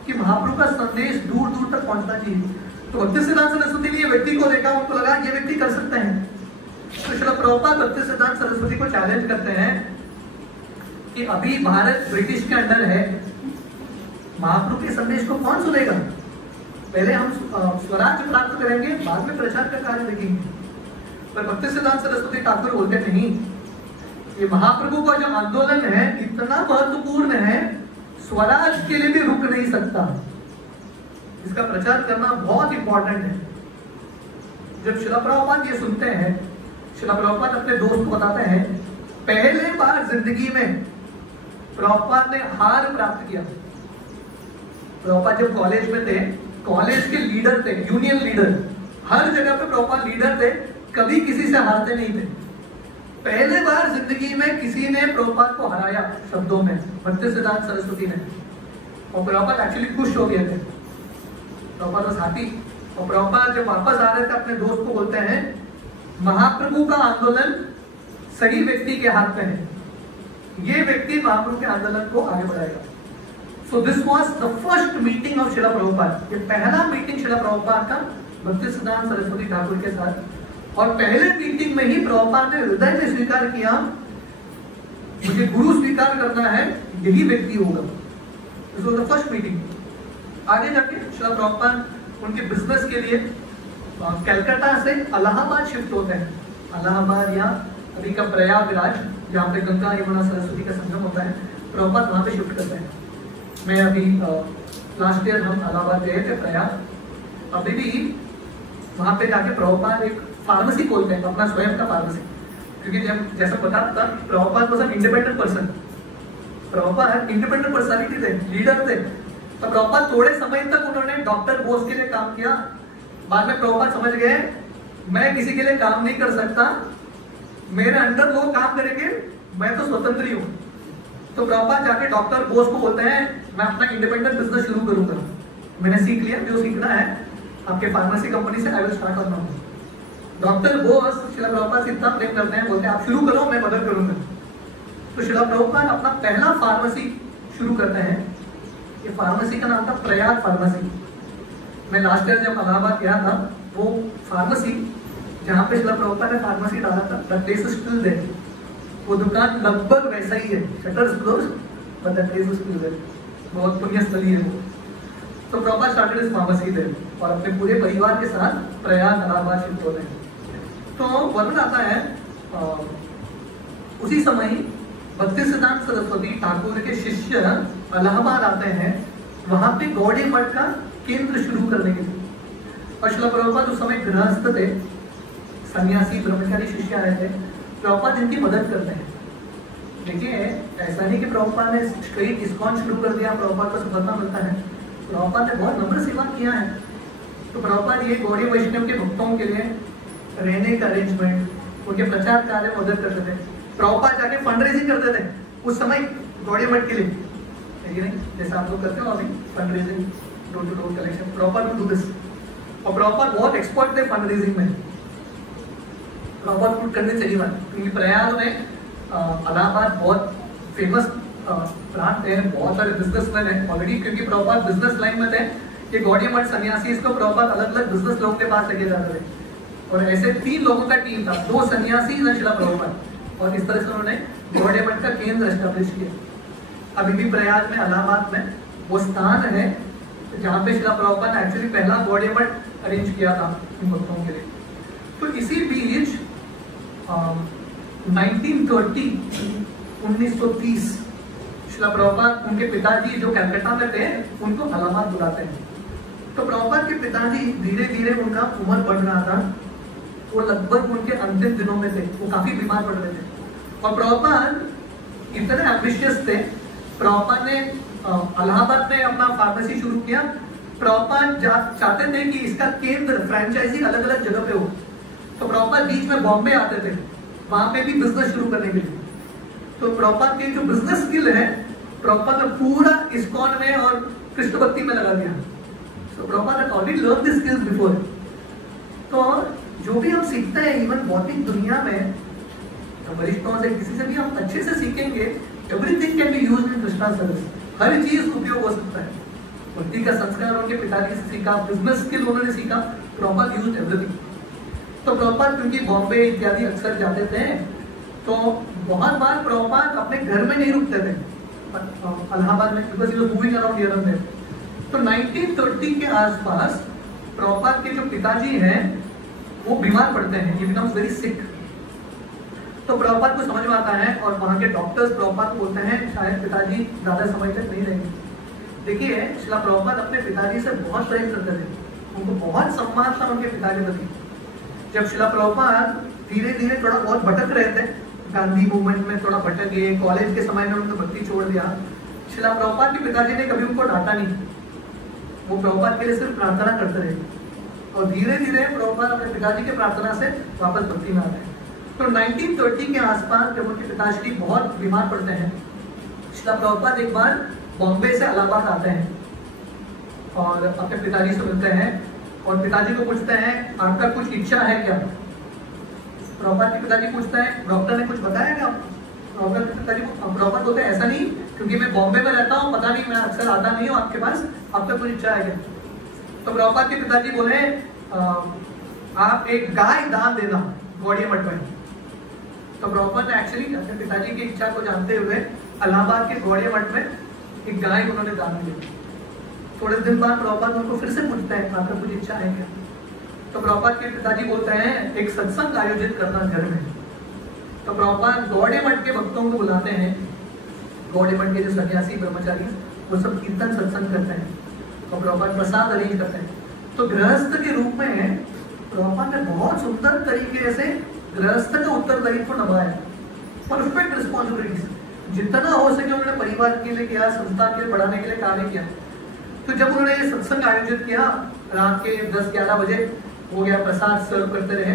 कि महाप्रभु का संदेश दूर दूर तक पहुंचना चाहिए। तो भक्तिसिद्धांत सरस्वती ने ये व्यक्ति को देखा, उनको लगा ये व्यक्ति कर सकते हैं। तो श्रीला प्रभुपाद भक्तिसिद्धांत सरस्वती को चैलेंज करते हैं कि अभी भारत ब्रिटिश के अंडर है, महाप्रभु के संदेश को कौन सुनेगा? पहले हम स्वराज्य प्राप्त करेंगे, बाद में प्रचार का कार्य देखेंगे। पर भक्तिसिद्धांत सरस्वती ठाकुर बोलते नहीं, ये महाप्रभु का जो आंदोलन है इतना महत्वपूर्ण है, स्वराज के लिए भी रुक नहीं सकता, इसका प्रचार करना बहुत इंपॉर्टेंट है। जब श्रीला प्रभुपाद ये सुनते हैं, श्रीला प्रभुपाद अपने दोस्त को बताते हैं, पहले बार जिंदगी में प्रभुपाद ने हार प्राप्त किया। प्रभुपाद जब कॉलेज में थे, कॉलेज के लीडर थे, यूनियन लीडर, हर जगह पे प्रभुपाद लीडर थे, कभी किसी से हारते नहीं थे। पहले बार जिंदगी में किसी ने प्रभुपाद को हराया शब्दों में, भक्तिसिद्धांत सरस्वती ने। और प्रभुपाद एक्चुअली खुश हो गए थे, प्रभुपाद was happy। और प्रभुपाद जब वापस आ रहे थे अपने दोस्त को बोलते हैं, महाप्रभु का आंदोलन सही व्यक्ति के हाथ में है, ये व्यक्ति महाप्रभु के आंदोलन को आगे बढ़ाएगा। So this was the first meeting of Srila Prabhupada. ये पहला मीटिंग श्रीला प्रभुपाद का भक्तिसिद्धांत सरस्वती ठाकुर के साथ। और पहले मीटिंग में ही प्रभुपाद ने हृदय में स्वीकार किया, मुझे गुरु स्वीकार करना है, यही व्यक्ति होगा। This was the first meeting। आगे जाके श्रीला प्रभुपाद उनके बिजनेस के लिए कलकत्ता से इलाहाबाद शिफ्ट होते हैं। इलाहाबाद या अभी का प्रयागराज, जहाँ पे गंगा यमुना सरस्वती का संगम होता है, प्रभुपाद वहाँ पे शिफ्ट करते हैं। मैं अभी लास्ट ईयर हम इलाहाबाद गए थे प्रयाग, अभी भी वहाँ पे जाके प्रभुपाद एक फार्मेसी खोलते हैं, अपना स्वयं का फार्मेसी। क्योंकि जब जैसा पता था, Prabhupada was an independent person, Prabhupada independent personality थे, लीडर थे। तो प्रभुपाद थोड़े समय तक उन्होंने डॉक्टर बोस के लिए काम किया, बाद में प्रभुपाद समझ गए मैं किसी के लिए काम नहीं कर सकता, मेरे अंडर लोग काम करेंगे, मैं तो स्वतंत्र ही हूँ। तो प्रभुपाद जाके डॉक्टर बोस को बोलते हैं, मैं अपना इंडिपेंडेंट बिजनेस शुरू करूंगा, मैंने सीख लिया जो सीखना है आपके फार्मेसी कंपनी से, I will start on now. Doctor Bose Srila Prabhupad से इतना प्रेम करते हैं, बोलते हैं आप शुरू करो, मैं मदद करूंगा। तो श्रीला प्रभुपाद अपना पहला फार्मेसी शुरू करते हैं। ये फार्मेसी का नाम था प्रयाग फार्मेसी। मैं लास्ट ईयर जब इलाहाबाद गया था, वो फार्मेसी जहाँ पे श्रीला प्रभुपाद ने फार्मेसी डाला था, the place is still there. वो दुकान लगभग वैसा ही है, shutters closed but the place is still there. बहुत पुण्य स्थली है वो। तो Prabhupad started his pharmacy there और अपने पूरे परिवार के साथ प्रयाग इलाहाबाद शिफ्ट होते हैं। तो वर्णन आता है उसी समय भक्तिसिद्धांत सरस्वती ठाकुर के शिष्य इलाहाबाद आते हैं, वहां पे गौड़ी मठ का केंद्र शुरू करने के लिए। और श्रीला प्रभुपाद उस समय गृहस्थ थे, सन्यासी ब्रह्मचारी शिष्य आए थे। प्रभुपाद इनकी मदद करते हैं। देखिए ऐसा नहीं कि प्रभुपाद ने स्ट्रेट इस्कॉन शुरू कर दिया, प्रभुपाद को सफलता मिलता है। प्रभुपाद ने बहुत नम्र सेवा किया है। तो प्रभुपाद ये गौड़ी वैष्णव के भक्तों के लिए रहने का अरेंजमेंट, उनके प्रचार कार्य में मदद करते थे। प्रभुपाद जाके फंड रेजिंग करते थे उस समय गौड़ी मठ के लिए, ठीक है जैसा आप लोग करते हो अभी fund raising, door to door collection. Prabhupada do this. और प्रभुपाद बहुत एक्सपर्ट थे फंड रेजिंग में। प्रभुपाद कुछ करने चाहिए बात, क्योंकि प्रयाग में इलाहाबाद बहुत फेमस प्रांत है, बहुत सारे बिजनेसमैन हैं ऑलरेडी, क्योंकि प्रभुपाद बिजनेस लाइन में थे, ये गौड़िया मठ सन्यासी, इसको प्रभुपाद अलग अलग बिजनेस लोगों के पास लेके जाते थे, और ऐसे 3 लोगों का टीम था, 2 सन्यासी न शिला प्रभुपाद, और इस तरह से उन्होंने गौड़िया मठ का केंद्र एस्टेब्लिश किया। अभी भी प्रयाग में, इलाहाबाद में वो स्थान है जहाँ पे शिला प्रभुपाद ने एक्चुअली पहला गौड़िया मठ अरेंज किया था इन भक्तों के लिए। तो इसी बीच 1930 शिला प्रभुपाद, उनके पिताजी जो कलकत्ता में थे, उनको इलाहाबाद बुलाते हैं। तो प्रभुपाद के पिताजी धीरे धीरे, उनका उम्र बढ़ रहा था, वो लगभग उनके अंतिम दिनों में थे, वो काफी बीमार पड़ रहे थे, और प्रभुपाद इतने एम्बिशियस थे, प्रभुपाद ने इलाहाबाद में अपना फार्मेसी शुरू किया। प्रभुपाद चाहते थे कि इसका केंद्र, फ्रेंचाइजी अलग अलग जगह पे हो, तो प्रभुपाद बीच में बॉम्बे आते थे, वहां पे भी बिजनेस शुरू करने के लिए। तो प्रभुपाद के जो बिजनेस स्किल है, प्रभुपाद ने पूरा इस्कॉन में और कृष्ण भक्ति में लगा दिया। तो प्रभुपाद ने already learn this skills before. तो जो भी हम सीखते हैं, इवन भौतिक दुनिया में वरिष्ठों से, किसी से भी हम अच्छे से सीखेंगे, everything can be used in Krishna service, हर चीज उपयोग हो सकता है। भक्ति का संस्कार उनके पिताजी से सीखा, बिजनेस स्किल उन्होंने सीखा, प्रभुपाद यूज्ड एवरीथिंग। तो प्रभुपाद क्योंकि बॉम्बे इत्यादि अक्सर जाते थे, तो बहुत बार प्रभुपाद अपने घर में नहीं रुकते थे इलाहाबाद में, because he was moving around here and there. तो 1930 के आसपास प्रभुपाद के जो पिताजी हैं वो बीमार पड़ते हैं, ही बिकम्स वेरी सिक। तो प्रभुपाद को समझ में आता है, और वहाँ के डॉक्टर्स प्रभुपाद को बोलते हैं शायद पिताजी ज्यादा समय तक नहीं रहेंगे। देखिए, शिला प्रभुपाद अपने पिताजी से बहुत प्रेम करते थे, उनको बहुत सम्मान था उनके पिता के प्रति। जब शिला प्रभुपाद धीरे धीरे थोड़ा बहुत भटक रहे थे, गांधी मूवमेंट में थोड़ा भटक गए, कॉलेज के समय में उन्होंने भक्ति छोड़ दिया, शिला प्रभुपाद के पिताजी ने कभी उनको डांटा नहीं, वो प्रभुपाद के लिए सिर्फ प्रार्थना करते रहे, और धीरे धीरे प्रभुपाद अपने पिताजी के प्रार्थना से वापस भक्ति में आते हैं। तो 1930 के आसपास जब उनके पिताश्री बहुत बीमार पड़ते हैं, शिला प्रभुपाद एक बार बॉम्बे से इलाहाबाद आते हैं और अपने पिताजी से मिलते हैं, और पिताजी को पूछते हैं आपका कुछ इच्छा है क्या। प्रभुपाद के पिताजी पूछते हैं डॉक्टर ने कुछ बताया क्या। प्रभुपाद के पिताजी को, प्रभुपाद बोलते हैं ऐसा नहीं, क्योंकि मैं बॉम्बे में रहता हूँ, पता नहीं, मैं अक्सर आता नहीं हूँ आपके पास, आपका कुछ इच्छा है क्या। तो प्रभुपाद के पिताजी बोले आप एक गाय दान देना गौड़िया मठ में। तो प्रभुपाद ने एक्चुअली अपने पिताजी की इच्छा को जानते हुए इलाहाबाद के गौड़िया मठ में एक गाय उन्होंने दान दी। थोड़े दिन बाद प्रभुपाद उनको फिर से पूछते हैं आपका कुछ इच्छा है क्या। तो प्रभुपाद के पिताजी बोलते हैं एक सत्संग आयोजित करना घर में। तो प्रभुपाद गौड़िया मठ के भक्तों को बुलाते हैं, गौड़िया मठ के जो सन्यासी ब्रह्मचारी वो सब कीर्तन सत्संग करते हैं, और प्रभुपाद प्रसाद अरेंज करते हैं। तो गृहस्थ के रूप में प्रभुपाद ने बहुत सुंदर तरीके से गृहस्थ का उत्तरदायित्व निभाया, परफेक्ट रिस्पॉन्सिबिलिटीज, जितना हो सके उन्होंने परिवार के लिए किया, संस्था के लिए बढ़ाने के लिए कार्य किया। तो जब उन्होंने ये सत्संग आयोजित किया, रात के 10-11 बजे हो गया, प्रसाद सर्व करते रहे,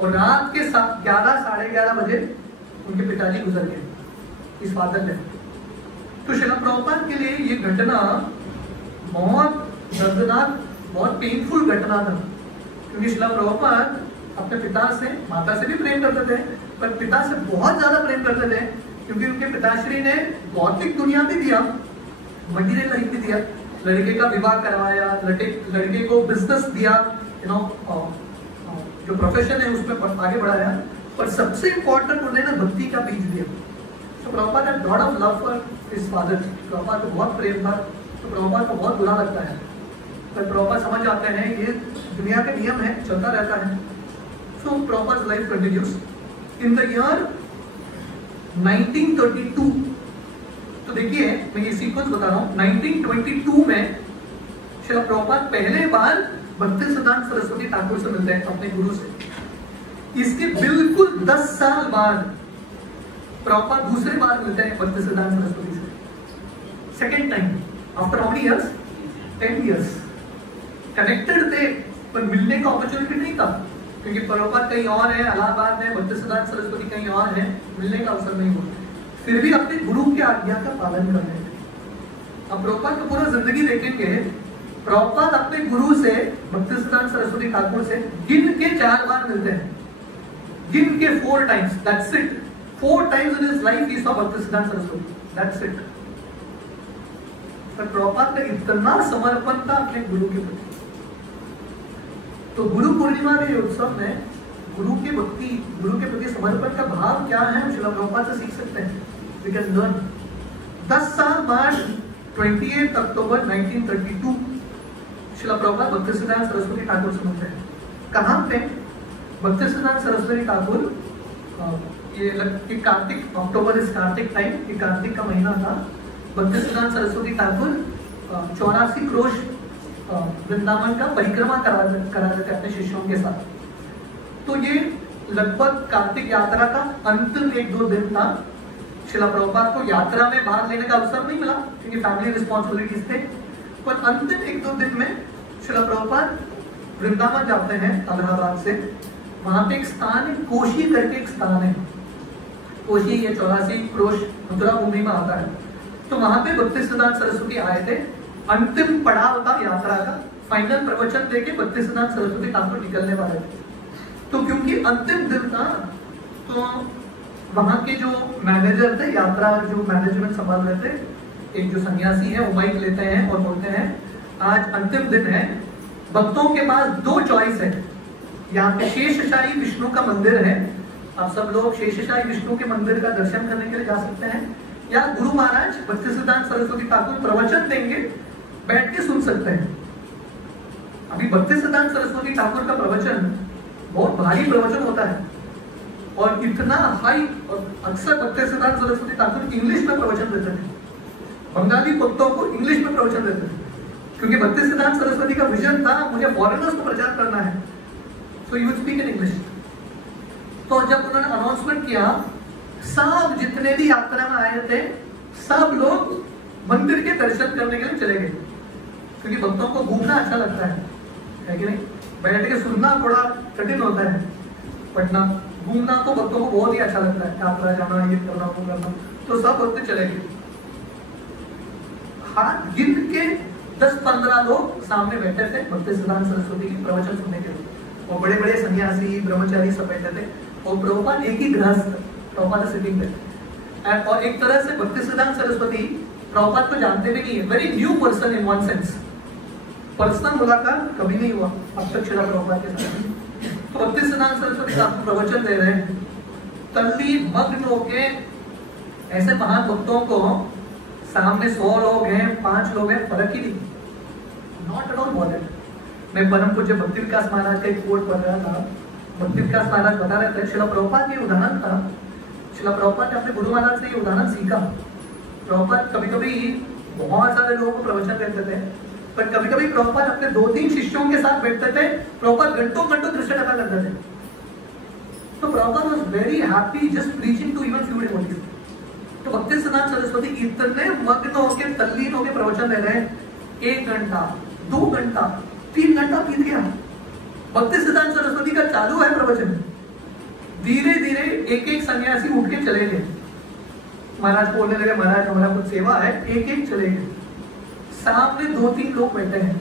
और रात के 11 साढ़े 11 बजे उनके पिताजी गुजर गए इस फादर ने। तो शिला प्रभुपाद के लिए ये घटना बहुत दर्दनाक, बहुत पेनफुल घटना था, क्योंकि शिला प्रभुपाद अपने पिता से, माता से भी प्रेम करते थे, पर पिता से बहुत ज्यादा प्रेम करते थे, क्योंकि उनके पिताश्री ने भौतिक दुनिया भी दिया, मटीरियल लाइफ भी दिया, लड़के का विवाह करवाया, लड़के को बिजनेस दिया, जो प्रोफेशन है उसमें आगे बढ़ाया, पर सबसे इंपॉर्टेंट उन्होंने भक्ति का बीज दिया। तो Prabhupada had lot of love for his father, Prabhupada को बहुत प्रेम था, तो प्रभुपाद को बहुत बुरा लगता है, पर प्रभुपाद समझ आते हैं ये दुनिया का नियम है, चलता रहता है। So Prabhupada's life continues. In the year 1932, तो देखिए मैं ये सीक्वेंस बता रहा हूँ, 1922 में शिला प्रभुपाद पहले बार भक्तिसिद्धांत सरस्वती ठाकुर से मिलते हैं अपने गुरु से। इसके बिल्कुल 10 साल बाद प्रभुपाद दूसरे बार मिलते हैं भक्तिसिद्धांत सरस्वती से, second time. After how many years? 10 years. Connected थे, पर मिलने का अपॉर्चुनिटी नहीं था, क्योंकि प्रभुपाद कहीं और है इलाहाबाद में, भक्तिसिद्धांत सरस्वती कहीं और है, मिलने का अवसर नहीं हुआ। फिर भी अपने गुरु की आज्ञा का पालन कर रहे थे। अब प्रभुपाद को पूरा जिंदगी देखेंगे, प्रभुपाद अपने गुरु से, भक्तिसिद्धांत सरस्वती ठाकुर से गिन के 4 बार मिलते हैं, गिन के 4 times, that's it. 4 times in his life he saw Bhaktisiddhanta Saraswati, that's it. पर प्रभुपाद का इतना समर्पण था अपने गुरु के प्रति। तो गुरु पूर्णिमा के उत्सव में गुरु के प्रति समर्पण का भाव क्या है, हम श्रील प्रभुपाद से सीख सकते हैं। We can learn। 10 साल बाद 28 अक्टूबर 1932 श्रील प्रभुपाद भक्तिसिद्धांत सरस्वती ठाकुर से मिलते हैं। कहाँ पे? भक्तिसिद्धांत सरस्वती ठाकुर, ये कार्तिक, अक्टूबर इस कार्तिक टाइम, ये कार्तिक का महीना था। भक्तिसिद्धांत सरस्वती ठाकुर 84 क्रोश वृंदावन का परिक्रमा करा रहे थे अपने शिष्यों के साथ। तो ये लगभग कार्तिक यात्रा का अंतिम 1-2 दिन था। श्रील प्रभुपाद को यात्रा में भाग लेने का अवसर नहीं मिला क्योंकि फैमिली रिस्पॉन्सिबिलिटीज थे, पर अंतिम 1-2 दिन में श्रील प्रभुपाद वृंदावन जाते हैं अलाहाबाद से। वहां पे एक स्थान है, कोशी करके एक स्थान है। कोशी ये 84 क्रोश मथुरा भूमि में आता है। तो वहां पे भक्तिसिद्धांत सरस्वती आए थे। अंतिम पड़ाव था यात्रा का, फाइनल प्रवचन देके भक्तिसिद्धांत सरस्वती ठाकुर निकलने वाले थे। तो क्योंकि अंतिम दिन था, तो वहां के जो मैनेजर थे, यात्रा जो मैनेजमेंट संभाल रहे थे, एक जो सन्यासी है वो माइक लेते हैं और बोलते हैं, आज अंतिम दिन है, भक्तों के पास 2 चॉइस है। यहाँ पे शेषशाही विष्णु का मंदिर है, आप सब लोग शेषशाही विष्णु के मंदिर का दर्शन करने के लिए जा सकते हैं, या गुरु महाराज भक्तिसिद्धांत सरस्वती ठाकुर प्रवचन देंगे, बैठ के सुन सकते हैं। अभी भक्तिसिद्धांत सरस्वती ठाकुर का प्रवचन बहुत भारी प्रवचन होता है और इतना हाई, और अक्सर भक्तिसिद्धांत सरस्वती ठाकुर इंग्लिश में प्रवचन देते थे, बंगाली भक्तों को इंग्लिश में प्रवचन देते थे, क्योंकि भक्तिसिद्धांत सरस्वती का विजन था मुझे फॉरेनर्स को प्रचार करना है, so you speak in English. तो जब उन्होंने अनाउंसमेंट किया, सब जितने भी यात्रा में आए थे सब लोग मंदिर के दर्शन करने के लिए चले गए, क्योंकि भक्तों को घूमना अच्छा लगता है कि नहीं? बैठ के सुनना थोड़ा कठिन होता है, पढ़ना, घूमना तो भक्तों को बहुत ही अच्छा लगता है, यात्रा जाना, ये करना, वो करना। तो सब भक्त चले गए। हाथ गिन के 10-15 लोग सामने बैठे थे भक्तिसिद्धांत सरस्वती की प्रवचन सुनने के लिए, और बड़े बड़े सन्यासी ब्रह्मचारी सब बैठे थे, और प्रभुपाद एक ही गृहस्थ, प्रभुपाद सिटिंग पे। और एक तरह से भक्तिसिद्धांत सरस्वती प्रभुपाद को जानते भी नहीं है, very new person in one sense, personal मुलाकात कभी नहीं हुआ अब तक श्रील प्रभुपाद के साथ। तो भक्तिसिद्धांत सरस्वती साहब प्रवचन दे रहे हैं, तल्ली मग्न होके, ऐसे महान भक्तों को सामने 100 लोग हैं, 5 लोग हैं, फर्क ही नहीं, नॉट एट ऑल बॉदर्ड। मैं परम पूज्य भक्ति विकास महाराज का एक कोट पढ़ रहा था। भक्ति विकास महाराज बता रहे थे, श्रील प्रभुपाद ये उदाहरण था, श्रील प्रभुपाद ने अपने गुरु महाराज से ये उदाहरण सीखा। प्रभुपाद कभी कभी बहुत सारे लोगों को प्रवचन देते थे, पर कभी कभी प्रभुपाद अपने 2-3 शिष्यों के साथ बैठते थे, प्रभुपाद घंटों दृश्य कथा करते थे। तो Prabhupada was very happy just preaching to even few devotees. तो भक्तिसिद्धांत सरस्वती इतने मग्न होकर, तल्लीन होकर प्रवचन दे रहे हैं, 1 घंटा, 2 घंटा, 3 घंटा बीत गया। भक्तिसिद्धांत सरस्वती का चालू है प्रवचन, धीरे धीरे एक सन्यासी उठ के चले गए, महाराज बोलने लगे, महाराज हमारा कुछ सेवा है, एक चले गए। सामने 2-3 लोग बैठे हैं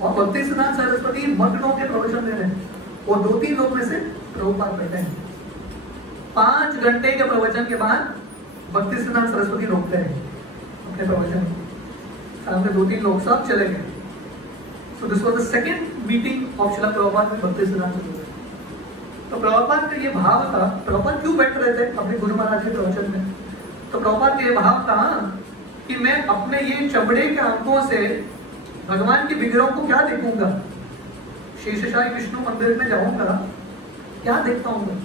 और भक्तिसिद्धांत सरस्वती मग्न होकर प्रवचन दे रहे हैं, और 2-3 लोग में से प्रभुपाद बैठे हैं। 5 घंटे के प्रवचन के बाद भक्तिसिद्धांत सरस्वती रोकते हैं अपने प्रवचन, सामने 2-3 लोग सब चले गए। So this was the second meeting of Srila Prabhupada with भक्तिसिद्धांत Saraswati. तो प्रभुपाद का ये भाव था, प्रभुपाद क्यों बैठ रहे थे अपने गुरु महाराज के प्रवचन में? तो प्रभुपाद का ये भाव था कि मैं अपने ये चमड़े के आंखों से भगवान के विग्रहों को क्या देखूंगा, शेषशाही विष्णु मंदिर में जाऊंगा, क्या देखता हूँ?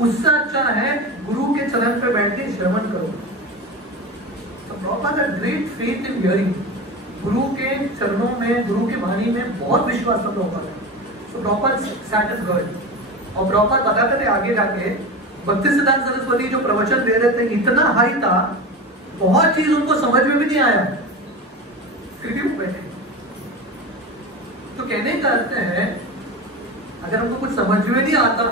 उससे अच्छा है गुरु के चरण पे बैठ के श्रवण करो। तो प्रभुपाद का ग्रेट फेथ इन हियरिंग, गुरु के चरणों में, गुरु के वाणी में बहुत विश्वास था प्रभुपाद का। तो प्रभुपाद सैट एट गॉड, और प्रभुपाद बताते थे आगे जाके, भक्तिसिद्धांत सरस्वती जो प्रवचन दे रहे थे इतना हाई था, बहुत चीज उनको समझ में भी नहीं आया, फिर भी वो बैठे। तो कहने का अर्थ है, अगर हमको कुछ समझ में नहीं आता,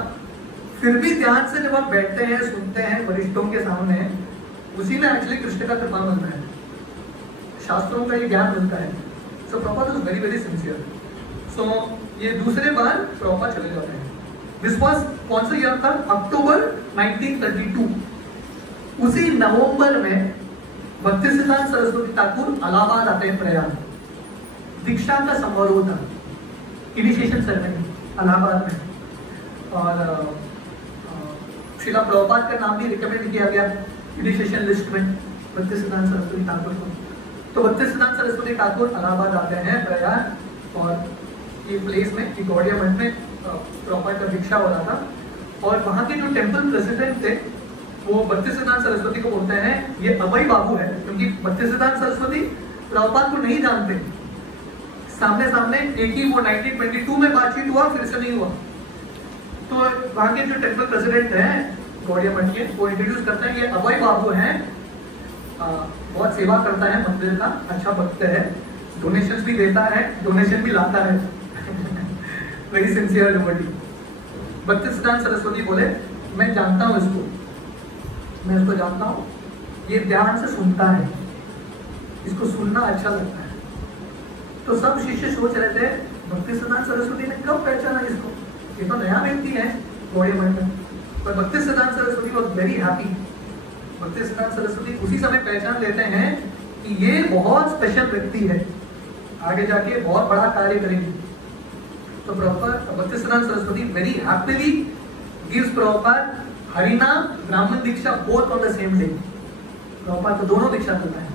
फिर भी ध्यान से जब आप बैठते हैं, सुनते हैं वरिष्ठों के सामने, उसी में एक्चुअली कृष्ण का कृपा मिलता है, शास्त्रों का ये ज्ञान मिलता है। So Prabhupada was very very sincere. So ये दूसरे बार प्रभुपाद चले जाते हैं। दिस वाज कौन सा ईयर था? अक्टूबर 1932। उसी नवंबर में भक्तिसिद्धांत सरस्वती ठाकुर इलाहाबाद आते हैं प्रयाग, दीक्षा का समारोह था, इनिशिएशन सेरेमनी इलाहाबाद में, और शिला प्रभुपाद का नाम भी रिकमेंड किया गया इनिशिएशन लिस्ट में भक्तिसिद्धांत सरस्वती ठाकुर को। तो भक्तिसिद्धांत सरस्वती ठाकुर इलाहाबाद आते हैं प्रयाग, और ये प्लेस में गौड़िया मठ में प्रभुपाद का दीक्षा हो रहा था, और वहाँ के जो टेम्पल प्रेसिडेंट थे वो भक्तिसिद्धांत सरस्वती को बोलते हैं ये अभय बाबू है, क्योंकि भक्तिसिद्धांत सरस्वती प्रभुपाद को नहीं जानते, सामने सामने एक ही वो 1922 में बातचीत हुआ, फिर से नहीं हुआ। तो वहाँ के जो टेम्पल प्रेसिडेंट हैं गौड़िया मठ के, वो इंट्रोड्यूस करते हैं ये अभय बाबू हैं, बहुत सेवा करता है मंदिर का, अच्छा भक्त है, डोनेशन भी देता है, डोनेशन भी लाता है वेरी सिंसियर डिवोटी। भक्तिसिद्धांत सरस्वती बोले मैं जानता हूँ इसको, मैं इसको जानता हूँ, ये ध्यान से सुनता है, इसको सुनना अच्छा लगता है। तो सब शिष्य सोच रहे थे भक्तिसिद्धांत सरस्वती ने कब पहचाना इसको, ये तो नया व्यक्ति है गौड़िया मठ में। पर Bhaktisiddhanta Saraswati was very happy. Bhaktisiddhanta Saraswati उसी समय पहचान लेते हैं कि ये बहुत स्पेशल व्यक्ति है, आगे जाके बहुत बड़ा कार्य करेंगे। तो proper Bhaktisiddhanta Saraswati very happily gives proper harinam brahmin diksha both on the same day. Proper तो दोनों दीक्षा करता है।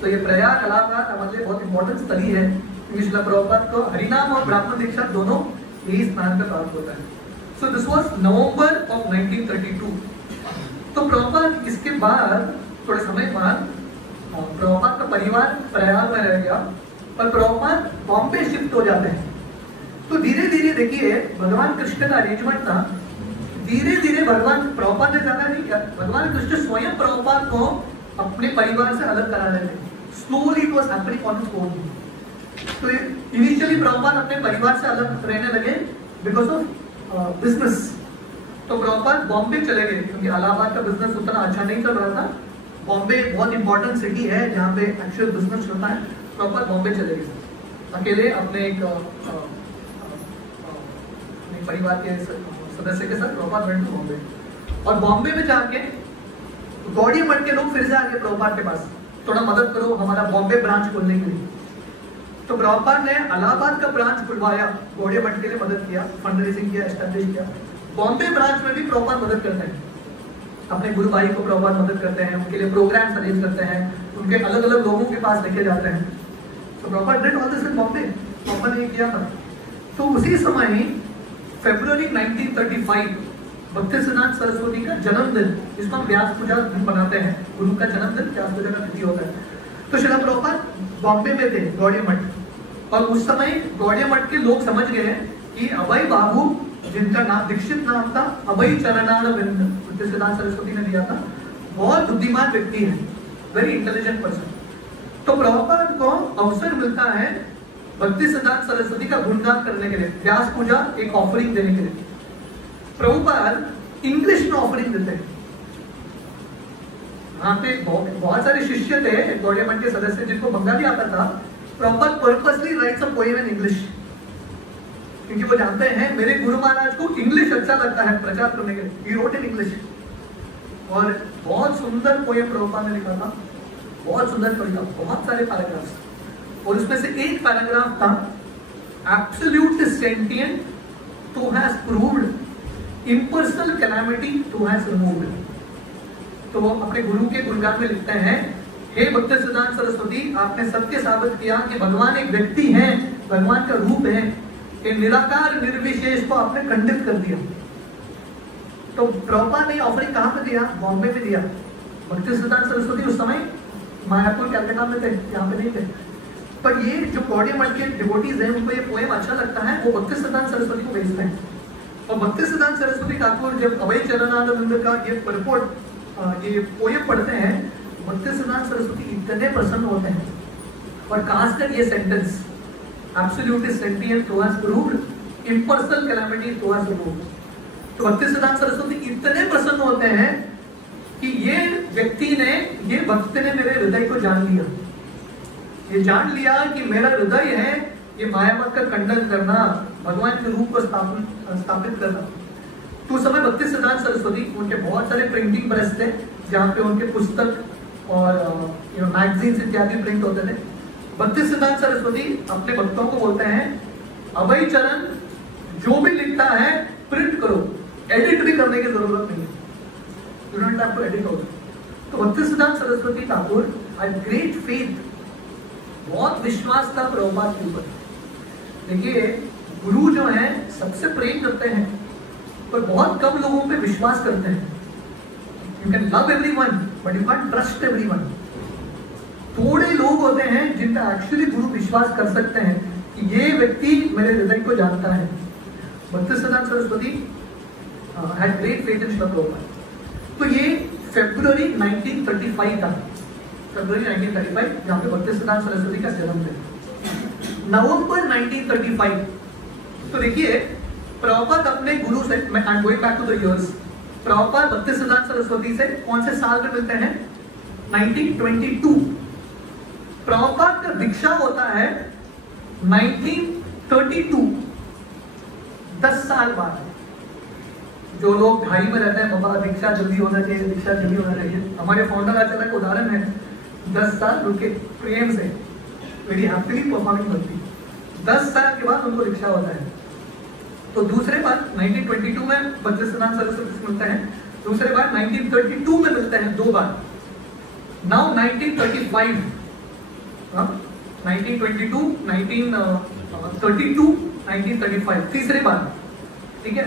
तो ये प्रयाग इलाहाबाद हमारे लिए बहुत इंपॉर्टेंट स्थली है, क्योंकि श्रील प्रभुपाद को हरिनाम और ब्राह्मण दीक्षा दोनों यही स्थान पर प्राप्त होता है। So this was November of 1932। तो प्रभुपाद इसके बाद थोड़े समय बाद प्रभुपाद का परिवार प्रयाग में रह गया, पर प्रभुपाद बॉम्बे शिफ्ट हो जाते हैं। तो धीरे धीरे देखिए भगवान कृष्ण का अरेंजमेंट था, धीरे धीरे भगवान प्रभुपाद ने ज्यादा नहीं किया, भगवान कृष्ण स्वयं प्रभुपाद को अपने परिवार से अलग करा रहे थे। Slowly it was happening on his own. तो इनिशियली प्रभुपाद अपने परिवार से अलग रहने लगे बिकॉज ऑफ बिजनेस। तो प्रभुपाद बॉम्बे चले गए, क्योंकि इलाहाबाद का बिजनेस उतना अच्छा नहीं चल रहा था। बॉम्बे बहुत इंपॉर्टेंट सिटी है जहाँ पे एक्चुअल बिजनेस चलता है। प्रभुपाद बॉम्बे चले गए अकेले अपने एक परिवार के सदस्य के साथ। प्रभुपाद वेंट टू बॉम्बे, और बॉम्बे में जाके गौड़िया मठ के लोग फिर से आ गए प्रभुपाद के पास, थोड़ा मदद करो हमारा बॉम्बे ब्रांच खोलने के लिए। तो प्रभुपाद ने इलाहाबाद का ब्रांच खुलवाया, गौड़िया मठ के लिए मदद किया, फंड रेजिंग किया, एस्टैब्लिश किया। बॉम्बे ब्रांच में भी प्रभुपाद मदद करते हैं, अपने गुरु भाई को प्रभुपाद मदद करते हैं, उनके लिए प्रोग्राम्स अरेंज करते हैं, उनके अलग अलग लोगों के पास लेके जाते हैं। तो Prabhupada did all this in Bombay, Prabhupada ने किया था। तो उसी समय फरवरी 1935 भक्तिसिद्धांत सरस्वती का जन्मदिन, जिसको हम व्यास पूजा दिन बनाते हैं, गुरु का जन्मदिन व्यास पूजा का तिथि होता है। तो श्रील प्रभुपाद बॉम्बे में थे गौड़िया मठ, और उस समय गौड़िया मठ के लोग समझ गए कि अभय बाबू, जिनका नाम दीक्षित नाम था अभय चरणारविंद, भक्तिसिद्धांत सरस्वती ने दिया था, बहुत बुद्धिमान व्यक्ति है, वेरी इंटेलिजेंट पर्सन। तो प्रभुपाद को अवसर मिलता है भक्तिसिद्धांत सरस्वती का गुणगान करने के लिए, व्यास पूजा एक ऑफरिंग देने के लिए। प्रभुपाद इंग्लिश में ऑफरिंग देते हैं। वहां पे बहुत सारे शिष्य थे गौड़िया मठ के सदस्य जिनको बंगाली आता था। Prabhupada purposely rights a poem in English, क्योंकि वो जानते हैं मेरे गुरु महाराज को इंग्लिश अच्छा लगता है प्रचार करने के लिए। ही रोट इन इंग्लिश, और बहुत सुंदर पोएम प्रभुपाद ने लिखा था, बहुत सुंदर कविता, बहुत सारे पैराग्राफ्स। और उसमें से एक पैराग्राफ था, absolute sentient thou hast proved impersonal calamity thou hast removed. तो वो अपने गुरु के गुणगान में लिखते हैं, हे भक्तिसिद्धांत सरस्वती, आपने सत्य साबित किया कि भगवान एक व्यक्ति है, भगवान का रूप है, ये निराकार निर्विशेष को आपने खंडित कर दिया। तो प्रभुपाद ने ऑफरिंग कहाँ पे दिया? बॉम्बे में दिया। भक्तिसिद्धांत सरस्वती उस समय मायापुर कलकत्ता में थे, यहाँ पे नहीं थे। पर ये जो गौड़िया मठ के डिवोटीज हैं, उनको ये पोएम अच्छा लगता है, वो भक्तिसिद्धांत सरस्वती को भेजते हैं। और भक्तिसिद्धांत सरस्वती ठाकुर जब अभय चरणारविंद का ये परपोर्ट, ये पोएम पढ़ते हैं, भक्तिसिद्धांत सरस्वती इतने प्रसन्न होते हैं। और खासकर ये sentence, absolute sentient thou hast proved impersonal calamity thou hast removed. तो भक्तिसिद्धांत सरस्वती इतने प्रसन्न होते हैं कि ये व्यक्ति ने, ये भक्त ने मेरे हृदय को जान लिया, ये जान लिया कि मेरा हृदय है ये मायामत का खंडन करना, भगवान के रूप को स्थापित करना। तो उस समय भक्तिसिद्धांत सरस्वती, उनके बहुत सारे प्रिंटिंग प्रेस थे जहाँ पे उनके पुस्तक और मैगजीन्स इत्यादि प्रिंट होते थे। भक्तिसिद्धांत सरस्वती अपने भक्तों को बोलते हैं अभय चरण जो भी लिखता है प्रिंट करो, एडिट भी करने की जरूरत नहीं, you don't have to edit also. तो Bhaktisiddhanta Saraswati Thakur had great faith, बहुत विश्वास था प्रभुपाद के ऊपर। देखिए गुरु जो है सबसे प्रेम करते हैं पर बहुत कम लोगों पे विश्वास करते हैं। You can love everyone but you can trust everyone. थोड़े लोग होते हैं जिनका एक्चुअली गुरु विश्वास कर सकते हैं कि ये व्यक्ति मेरे हृदय को जानता है। Bhaktisiddhanta Saraswati had great faith in Srila Prabhupada. तो ये फरवरी 1935 था, फरवरी 1935 जहां पे भक्तिसिद्धांत सरस्वती का जन्म है। नवंबर 1935 तो देखिए प्रभुपाद अपने गुरु से, मैं I am going back to the years, Prabhupada Bhaktisiddhanta Saraswati से कौन से साल में मिलते हैं? 1922। प्रभुपाद का दीक्षा होता है 1932, 10 साल बाद। जो लोग घाई में रहते हैं बाबा दीक्षा जल्दी होना चाहिए, दीक्षा जल्दी होना चाहिए, हमारे फाउंडर आचार्य का उदाहरण है 10 साल रुके प्रेम से वेरी हैप्पीली परफॉर्मिंग भक्ति, 10 साल के बाद उनको दीक्षा होता है। तो दूसरे बार 1922 में भक्तिसिद्धांत सरस्वती से मिलते हैं, दूसरे बार 1932 में मिलते हैं 2 बार। नाउ 1935, 1922, 1932, 1935 तीसरे बार, ठीक है।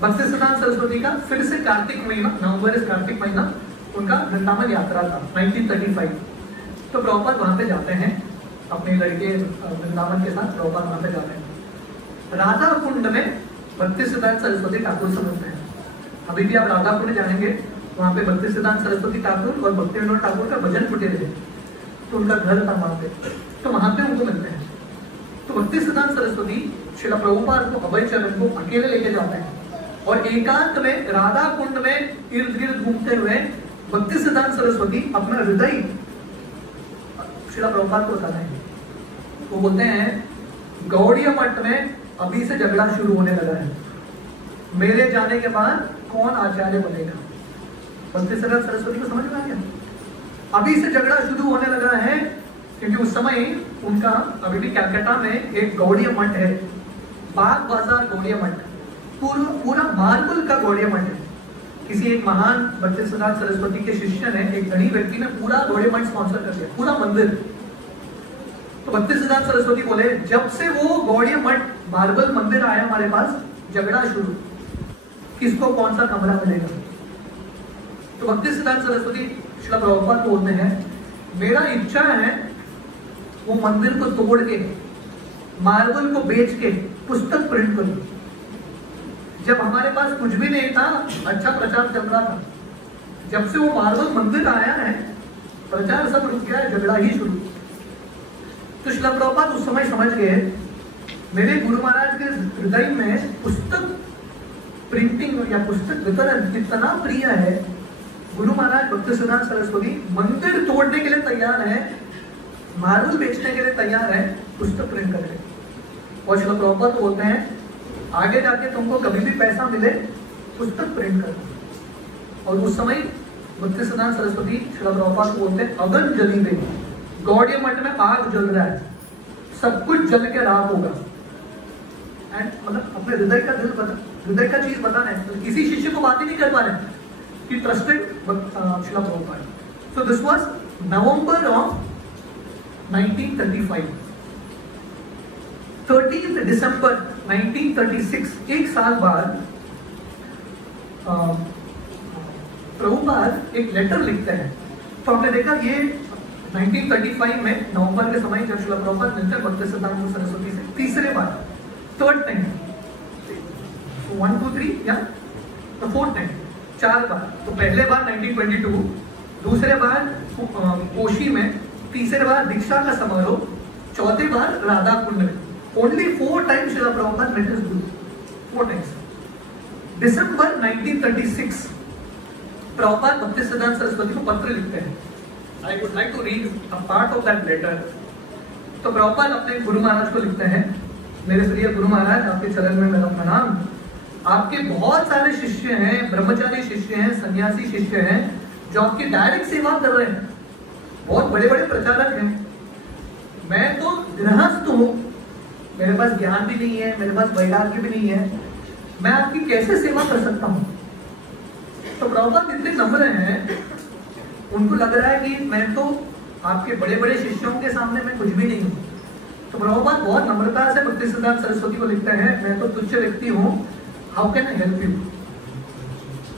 भक्तिसिद्धांत सरस्वती का फिर से कार्तिक महीना, नवंबर इस कार्तिक महीना उनका वृंदावन यात्रा था 1935। तो प्रभुपाद वहां पे जाते हैं अपने लड़के वृंदावन के साथ, प्रभुपाद वहां पे जाते हैं। राधा कुंड में भक्तिसिद्धांत सरस्वती ठाकुर से मिलते हैं। अभी भी आप राधा कुंड जाएंगे, वहां पे भक्तिसिद्धांत सरस्वती ठाकुर और भक्तिविनोद ठाकुर का भजन कुटीर है, तो उनका घर था वहां पे, तो वहां पे उनको मिलते हैं। तो भक्तिसिद्धांत सरस्वती श्रील प्रभुपाद को अभय चरण को अकेले लेके जाते हैं और एकांत में राधा कुंड में इर्द गिर्द घूमते हुए भक्तिसिद्धांत सरस्वती अपना हृदय श्रील प्रभुपाद को बताते हैं। वो बोलते हैं गौड़ीय मठ में अभी से झगड़ा शुरू होने लगा है, मेरे जाने के बाद कौन आचार्य बनेगा। भक्तिसिद्धांत सरस्वती को समझ में आ गया, अभी से झगड़ा शुरू होने लगा है, क्योंकि उस समय उनका अभी भी कलकत्ता में एक गौड़ीय मठ है, बाग बाजार गौड़ीय मठ, पूरा मार्बल का गौड़ीय मठ है। किसी एक महान भक्तिसिद्धांत सरस्वती के शिष्य ने, एक धनी व्यक्ति ने पूरा गौड़ीय मठ स्पॉन्सर कर दिया, पूरा मंदिर। तो भक्तिसिद्धांत सरस्वती बोले जब से वो गौड़ीय मठ मार्बल मंदिर आया हमारे पास, झगड़ा शुरू, किसको कौन सा कमरा मिलेगा। तो भक्तिसिद्धांत सरस्वती श्रील प्रभुपाद को बोलते हैं मेरा इच्छा है वो मंदिर को तोड़ के मार्बल को बेच के पुस्तक प्रिंट करूं। जब हमारे पास कुछ भी नहीं था, अच्छा प्रचार चल रहा था, जब से वो मार्बल मंदिर आया है प्रचार सब रुक गया है, झगड़ा ही शुरू। तो श्रील प्रभुपाद उस समय समझ गए मेरे गुरु महाराज के हृदय में पुस्तक प्रिंटिंग या पुस्तक वितरण इतना प्रिय है, गुरु महाराज भक्तिसिद्धांत सरस्वती मंदिर तोड़ने के लिए तैयार है, मार्बल बेचने के लिए तैयार है, पुस्तक प्रिंट करके। और श्रील प्रभुपाद तो बोलते हैं आगे जाके तुमको कभी भी पैसा मिले पुस्तक प्रिंट करो। और उस समय भक्तिसिद्धांत सरस्वती श्रील प्रभुपाद को बोलते हैं अगन जली गई, गौड़ीय मठ में आग जल रहा है, सब कुछ जल के राख होगा। एंड मतलब अपने हृदय का दिल बता, हृदय का चीज बताना है, तो किसी शिष्य को बात ही नहीं कर पा रहे कि trusted Srila Prabhupada. So this was November of 1935। 13 दिसंबर 1936, एक साल बाद प्रभुपाद एक लेटर लिखते हैं। तो हमने देखा ये 1935 में नवंबर के समय जब श्रील प्रभुपाद मिलते हैं भक्तिसिद्धांत सरस्वती से तीसरे बार, थर्ड टाइम, 1 2 3 या तो फोर्थ टाइम, 4 बार। तो पहले बार 1922, दूसरे बार कोशी में, तीसरे बार दीक्षा का समारोह, चौथे बार राधा कुंड में। Only 4 times Srila Prabhupada met his guru, 4 times. दिसंबर 1936 प्रभुपाद भक्तिसिद्धांत सरस्वती को पत्र लिखते हैं। I would like to read a part of that letter. तो प्रभुपाद अपने गुरु महाराज को लिखते हैं मेरे प्रिय गुरु महाराज, आपके चरण में मेरा प्रणाम। आपके बहुत सारे शिष्य हैं, ब्रह्मचारी शिष्य हैं, सन्यासी शिष्य हैं जो आपकी डायरेक्ट सेवा कर रहे हैं, बहुत बड़े बड़े प्रचारक हैं, मैं तो गृहस्थ हूँ, मेरे पास ज्ञान भी नहीं है, मेरे पास वैराग्य भी नहीं है, मैं आपकी कैसे सेवा कर सकता हूँ। तो प्रभुपाद इतने नम्र हैं, उनको लग रहा है कि मैं तो आपके बड़े बड़े शिष्यों के सामने मैं कुछ भी नहीं हूँ। तो प्रभुपाद बहुत नम्रता से भक्तिसिद्धांत सरस्वती को लिखते हैं, मैं तो तुच्छ व्यक्ति हूँ, how can I help you.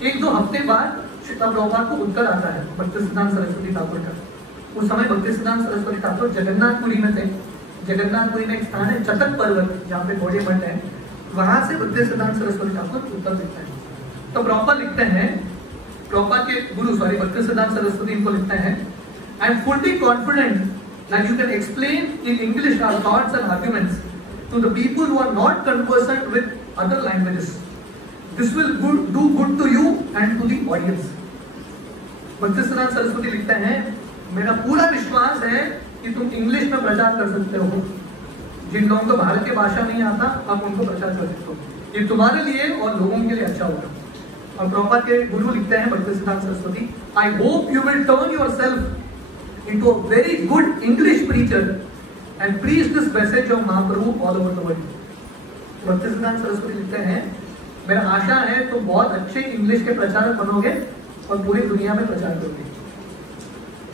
1-2 हफ्ते बाद प्रभुपाद को उत्तर आता है भक्तिसिद्धांत सरस्वती ठाकुर का। उस समय भक्तिसिद्धांत सरस्वती ठाकुर जगन्नाथपुरी में थे। जगन्नाथपुरी में एक स्थान है चतक पर्वत, जहाँ पे घोड़े मठ है, वहां से भक्तिसिद्धांत सरस्वती ठाकुर उत्तर लिखते हैं। तो प्रभुपाद लिखते हैं, प्रभुपाद के गुरु भक्तिसिद्धांत सरस्वती इनको लिखते हैं, I am fully confident that you can explain in English our thoughts and arguments to the people who are not conversant with other languages. This will do good to you and to the audience. Bhaktisiddhanta Saraswati लिखते हैं, मेरा पूरा विश्वास है कि तुम English में प्रचार कर सकते हो। जिन लोगों को भारत की भाषा नहीं आता, आप उनको प्रचार कर सकते हो, ये तुम्हारे लिए और लोगों के लिए अच्छा होगा। और प्रभुपाद के गुरु लिखते हैं Bhaktisiddhanta Saraswati, I hope you will turn yourself into a very good English preacher and preach this message of Mahaprabhu all over the world. Bhaktisiddhanta Saraswati लिखते हैं, मेरा आशा है तुम बहुत अच्छे इंग्लिश के प्रचारक बनोगे और पूरी दुनिया में प्रचार करोगे।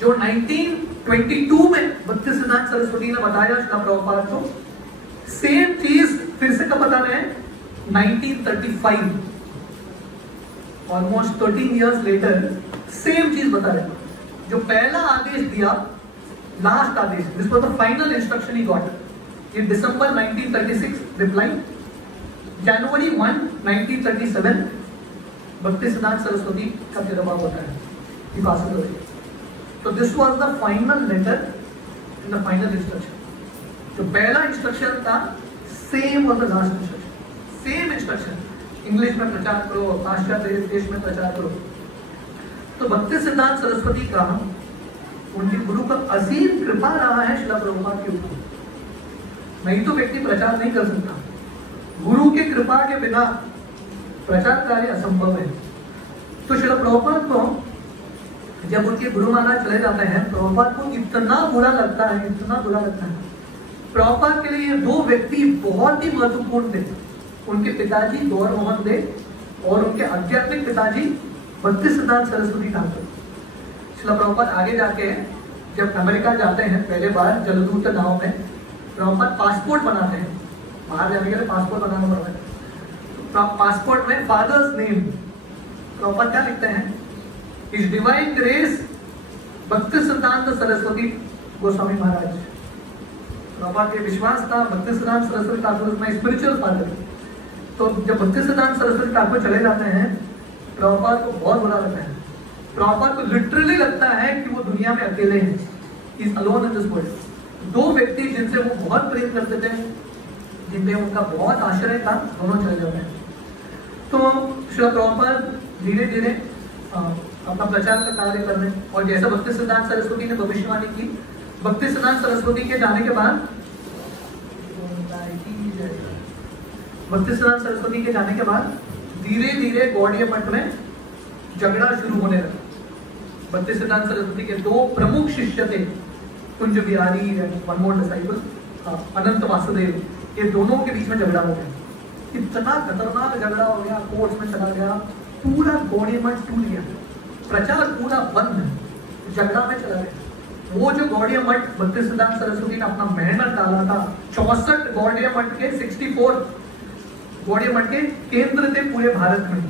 जो 1922 में भक्तिसिद्धांत सरस्वती ने बताया श्रील प्रभुपाद को, सेम चीज फिर से कब बता रहे हैं, 1935, ऑलमोस्ट 13 years later सेम चीज बता रहे हैं। जो पहला आदेश दिया, लास्ट आदेश, this was the final instruction he got in December 1936, reply January 1, 1937 Bhaktisiddhanta Saraswati का तिरुभाव होता है, he passes away. तो this was the final letter in the final instruction. जो पहला इंस्ट्रक्शन था, same was the last instruction, same instruction, English में प्रचार करो, पाश्चात्य देश में प्रचार करो। तो भक्तिसिद्धांत सरस्वती का, उनके गुरु का असीम कृपा रहा है श्रील प्रभुपाद के ऊपर। नहीं तो व्यक्ति प्रचार नहीं कर सकता, गुरु के कृपा के बिना प्रचार कार्य असंभव है। तो श्रील प्रभुपाद को जब उनके गुरु महाराज चले जाते हैं, प्रभुपाद को इतना बुरा लगता है, इतना बुरा लगता है। प्रभुपाद के लिए ये 2 व्यक्ति बहुत ही महत्वपूर्ण थे, उनके पिताजी गौर मोहन दे और उनके आध्यात्मिक पिताजी भक्तिसिद्धांत सरस्वती ठाकुर। श्रील प्रभुपाद आगे जाके जब अमेरिका जाते हैं पहले बार जलदूत नाव में, प्रभुपाद पासपोर्ट बनाते हैं, बाहर जाने के लिए पासपोर्ट बनाना पड़ता है। तो पासपोर्ट में फादर्स नेम प्रभुपाद क्या लिखते हैं, his divine grace Bhaktisiddhanta Saraswati Goswami Maharaj. Prabhupada के विश्वास था भक्तिसिद्धांत सरस्वती ठाकुर में स्पिरिचुअल फादर। तो जब भक्तिसिद्धांत सरस्वती ठाकुर चले जाते हैं, प्रभुपाद को बहुत बुरा लगता है। प्रभुपाद को लिटरली लगता है कि वो दुनिया में अकेले हैं, is alone in this world. 2 व्यक्ति जिनसे वो बहुत प्रेम करते थे, जिनपे उनका बहुत आश्रय था, दोनों चले जाते हैं। तो श्रील प्रभुपाद धीरे धीरे अपना प्रचार का कार्य करने, और जैसा भक्तिसिद्धांत सरस्वती ने भविष्यवाणी की, भक्तिसिद्धांत सरस्वती के जाने के बाद, भक्तिसिद्धांत सरस्वती के जाने के बाद धीरे धीरे गौड़ीय मठ में झगड़ा शुरू होने लगा। भक्तिसिद्धांत सरस्वती के 2 प्रमुख शिष्य थे, Kunj Bihari, one more disciple अनंत वासुदेव, ये दोनों के बीच में झगड़ा हो गया। इतना खतरनाक झगड़ा हो गया, कोर्ट में चला गया, पूरा गौड़ीय मठ टूट गया, प्रचार पूरा बंद, झगड़ा में चला गया। वो जो गौड़ीय मठ भक्तिसिद्धांत सरस्वती ने अपना मेहनत डाला था, 64 गौड़ीय मठ के 64 गौड़ीय मठ के केंद्र थे पूरे भारत में,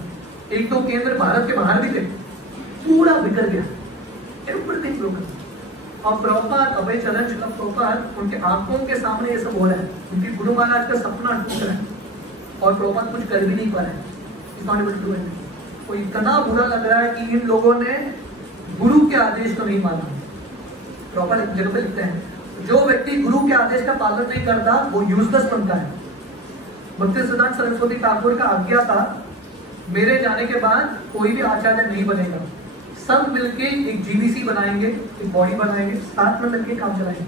1-2 केंद्र भारत के बाहर भी थे, पूरा बिखर गया, एवरीथिंग ब्रोकन। और प्रभुपाद, अभय चरण श्रील प्रभुपाद, उनके आंखों के सामने ये सब हो रहा है, उनके गुरु महाराज का सपना टूट रहा है और प्रभुपाद कुछ कर भी नहीं पा रहे हैं। तो इतना बुरा लग रहा है कि इन लोगों ने गुरु के आदेश को नहीं माना। प्रभुपाद एक जगह पे लिखते हैं, जो व्यक्ति गुरु के आदेश का पालन नहीं करता वो यूजलेस बनता है। भक्तिसिद्धांत सरस्वती ठाकुर का आज्ञा था, मेरे जाने के बाद कोई भी आचार्य नहीं बनेगा, सब मिलके एक जीबीसी बनाएंगे, एक बॉडी बनाएंगे, साथ में मिलके काम चलाएंगे।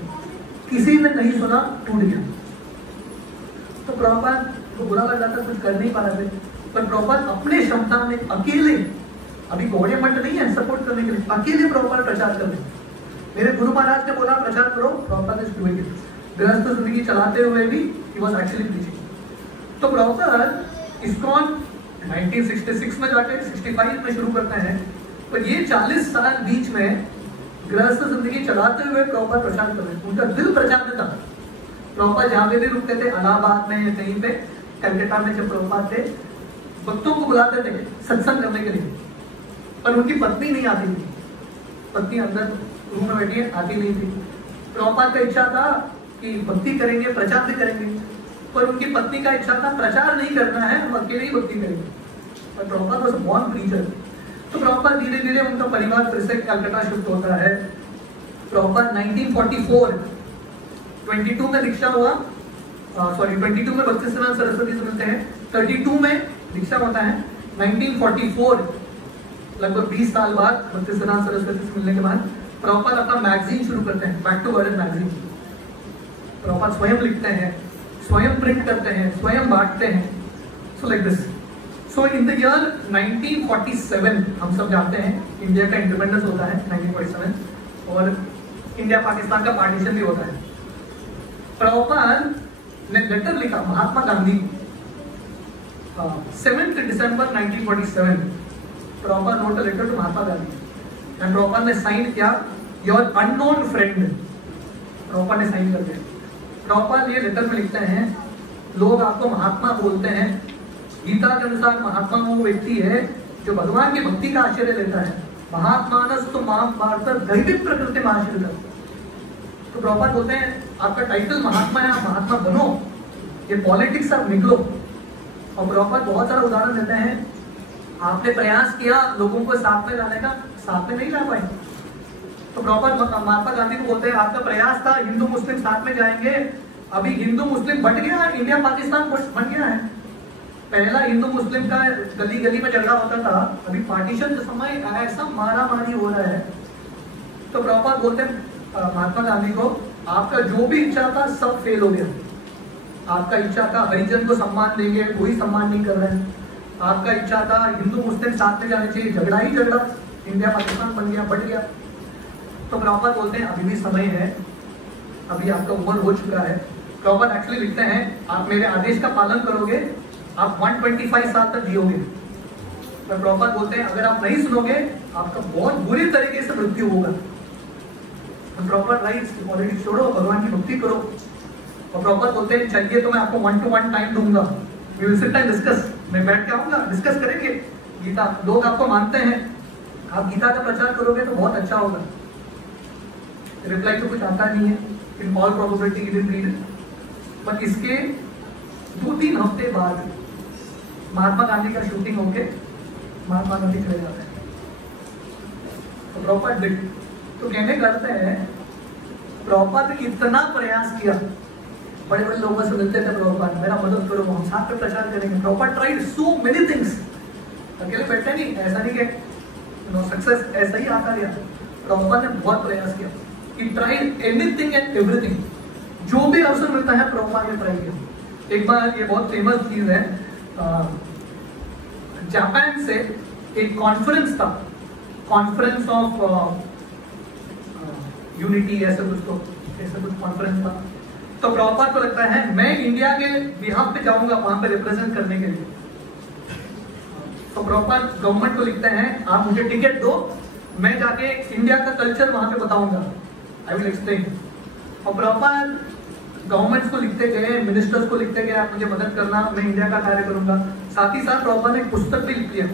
किसी ने नहीं सुना, टूट गया। तो प्रभुपाद को बुरा लग रहा था, कुछ कर नहीं पा रहे थे, पर प्रभुपाद अपने क्षमता में अकेले, अभी गौड़ीय मठ नहीं है सपोर्ट करने के लिए, अकेले प्रभुपाद प्रचार कर रहे। मेरे गुरु महाराज ने बोला प्रचार करो, प्रभुपाद इज डूइंग इट। गृहस्थ जिंदगी चलाते हुए भी ही वाज एक्चुअली प्रीचिंग। तो प्रभुपाद इस्कॉन 1966 में जाके 65 में शुरू करते हैं, पर ये 40 साल बीच में गृहस्थ जिंदगी चलाते हुए प्रभुपाद प्रचार कर रहे हैं। उनका दिल प्रचार में था। प्रभुपाद जहाँ पे भी रुकते थे, इलाहाबाद में, कहीं पे, कलकत्ता में जब प्रभुपाद थे, भक्तों को बुलाते थे सत्संग करने के लिए, पर उनकी पत्नी नहीं आती थी। पत्नी अंदर रूम में बैठी है, आती नहीं थी। प्रभुपाद का इच्छा था कि भक्ति करेंगे, प्रचार भी करेंगे, पर उनकी पत्नी का इच्छा था प्रचार नहीं करना है, हम अकेले ही भक्ति करेंगे। पर Prabhupada was a born preacher. तो प्रभुपाद धीरे धीरे उनका परिवार फिर से कलकत्ता शिफ्ट होता है। प्रभुपाद 1944 22 में दीक्षा हुआ, 22 में भक्ति सिद्धांत सरस्वती से मिलते हैं, 32 में दीक्षा होता है। 1944 लगभग 20 साल बाद भक्ति सिद्धांत सरस्वती से मिलने के बाद प्रभुपाद अपना मैगजीन शुरू करते हैं, back to world magazine. Prabhupada स्वयं लिखते हैं, स्वयं प्रिंट करते हैं, स्वयं बांटते हैं। So like this. So in the year 1947 हम सब जानते हैं इंडिया का इंडिपेंडेंस होता है 1947, और इंडिया पाकिस्तान का पार्टीशन भी होता है। प्रभुपाद ने लेटर लिखा महात्मा गांधी को 7 दिसंबर 1947। Prabhupada wrote a letter to Mahatma Gandhi and Prabhupada ने साइन किया योर अननोन फ्रेंड। प्रभुपाद ने साइन कर दिया। प्रभुपाद ये लेटर में लिखते हैं, लोग आपको महात्मा बोलते हैं, गीता के अनुसार महात्मा वो व्यक्ति है जो भगवान की भक्ति का आश्रय लेता है। महात्मानस्तु मां पार्थ दैविक प्रकृति में आश्रित। तो प्रभुपाद बोलते हैं आपका टाइटल महात्मा है, आप महात्मा बनो, ये पॉलिटिक्स आप निकलो। और प्रभुपाद बहुत सारा उदाहरण देते हैं, आपने प्रयास किया लोगों को साथ में लाने का, साथ में नहीं ला पाए। तो प्रभुपाद महात्मा गांधी को बोलते हैं आपका प्रयास था हिंदू मुस्लिम साथ में जाएंगे, अभी हिंदू मुस्लिम बट गया, इंडिया पाकिस्तान बन गया है। पहला हिंदू मुस्लिम का गली गली में झगड़ा होता था, अभी पार्टीशन के समय ऐसा मारा मारी हो रहा है। तो प्रभुपाद बोलते हैं महात्मा गांधी को आपका जो भी इच्छा था सब फेल हो गया। आपका इच्छा था हरिजन को सम्मान देंगे, कोई सम्मान नहीं कर रहे हैं। आपका इच्छा था हिंदू मुस्लिम साथ में जाने चाहिए, झगड़ा ही झगड़ा, इंडिया पाकिस्तान बन गया, बढ़ गया। तो प्रभुपाद बोलते हैं अभी भी समय है, अभी आपका उम्र हो चुका है। प्रभुपाद एक्चुअली लिखते हैं आप मेरे आदेश का पालन करोगे, आप 125 साल तक जियोगे। पर प्रभुपाद बोलते हैं अगर आप नहीं सुनोगे आपका बहुत बुरी तरीके से मृत्यु होगा। प्रभुपाद राइट्स ऑलरेडी छोड़ो, भगवान की भक्ति करो। और प्रभुपाद बोलते हैं चलिए तो मैं आपको 1-to-1 टाइम दूंगा, we will sit and discuss. मैं बैठ के आऊंगा, डिस्कस करेंगे गीता। लोग आपको मानते हैं, आप गीता का प्रचार करोगे तो बहुत अच्छा होगा। रिप्लाई तो कुछ आता नहीं है, in all probability he didn't read it. पर इसके 2-3 हफ्ते बाद महात्मा गांधी का शूटिंग होके महात्मा गांधी चले जाते हैं। तो प्रभुपाद तो कहने करते हैं प्रभुपाद ने इतना प्रयास किया, बड़े बड़े लोगों से मिलते थे प्रभुपाद, मेरा मदद करो, हम साथ में प्रचार करेंगे। Prabhupada tried so many things, अकेले बैठे नहीं, ऐसा नहीं कि सक्सेस ऐसा ही आता गया। प्रभुपाद ने बहुत प्रयास किया, he tried anything and everything, जो भी अवसर मिलता है प्रभुपाद ने ट्राई किया। एक बार ये बहुत फेमस चीज है, जापान से एक कॉन्फ्रेंस था, कॉन्फ्रेंस ऑफ यूनिटी ऐसे कुछ कॉन्फ्रेंस था। तो प्रभुपाद को लगता है मैं इंडिया के बिहाफ पे जाऊंगा वहां पे रिप्रेजेंट करने के लिए। तो प्रभुपाद गवर्नमेंट को लिखते हैं आप मुझे टिकट दो, मैं जाके इंडिया का कल्चर वहां पे बताऊंगा, आई विल एक्सप्लेन। और प्रभुपाद गवर्नमेंट को लिखते गए, मिनिस्टर्स को लिखते गए आप मुझे मदद करना, मैं इंडिया का कार्य करूंगा। साथ ही साथ प्रभुपाद ने एक पुस्तक भी लिख लिया,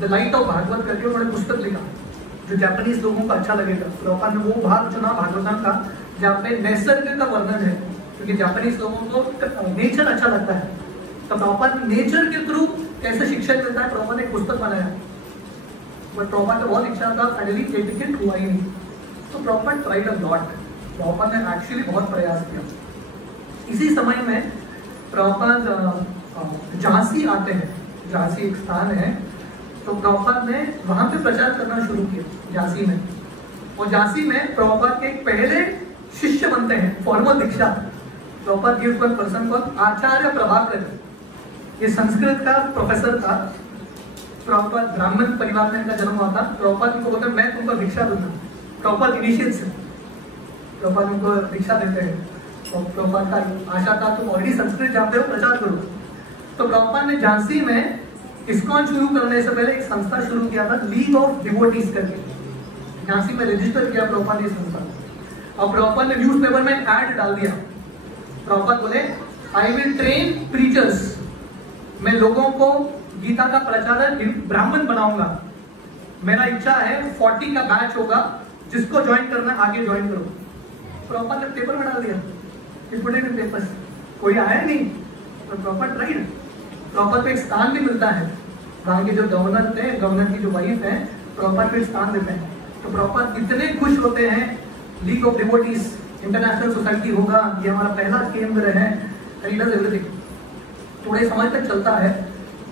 द लाइट ऑफ भागवत करके उन्होंने पुस्तक लिखा जो जापानीज लोगों को अच्छा लगेगा। प्रभुपाद ने वो भाग चुना भागवतम का जहाँ पे नेचर का वर्णन है, क्योंकि जापानीज लोगों को नेचर अच्छा लगता है। तो प्रभुपाद नेचर के थ्रू कैसे शिक्षा मिलता है, प्रभुपाद ने एक पुस्तक बनाया। बट प्रभुपाद का बहुत इच्छा था, फाइनली ये टिकट हुआ ही नहीं। तो Prabhupada tried a lot, Prabhupada ने एक्चुअली बहुत प्रयास किया। इसी समय में प्रभुपाद झांसी आते हैं, झांसी एक स्थान है, तो प्रभुपाद ने वहां पे प्रचार करना शुरू किया झांसी में। और झांसी में प्रभुपाद के पहले शिष्य बनते हैं, formal diksha. Prabhupada gives one person called acharya Prabhakar, ये संस्कृत का प्रोफेसर था। प्रभुपाद ब्राह्मण परिवार में इनका जन्म हुआ था। प्रभुपाद को बोलते मैं तुमको दीक्षा दूंगा, प्रॉपर इनिशिएट से प्रॉपर उनको दीक्षा देते हैं और प्रॉपर का आशा था तुम ऑलरेडी संस्कृत जानते हो, प्रचार करो। तो प्रॉपर ने झांसी में इस्कॉन शुरू करने से पहले एक संस्था शुरू किया था, लीग ऑफ डिवोटीज करके। झांसी में रजिस्टर किया प्रॉपर ने संस्था, और प्रॉपर ने न्यूज़पेपर में ऐड डाल दिया। प्रॉपर बोले आई विल ट्रेन प्रीचर्स, मैं लोगों को गीता का प्रचारक ब्राह्मण बनाऊंगा। मेरा इच्छा है 40 का बैच होगा, जिसको ज्वाइन करना आगे ज्वाइन करो। प्रॉपर ने पेपर में डाल दिया, पेपर्स कोई आया नहीं, तो प्रॉपर ट्राइड। प्रॉपर पे एक स्थान भी मिलता है, वहां के जो गवर्नर थे, गवर्नर की जो वाइफ है, प्रॉपर पे स्थान देते हैं। तो प्रॉपर इतने खुश होते हैं, league of devotees international society होगा, ये हमारा पहला केंद्र है, एवरीथिंग। थोड़े समय तक चलता है,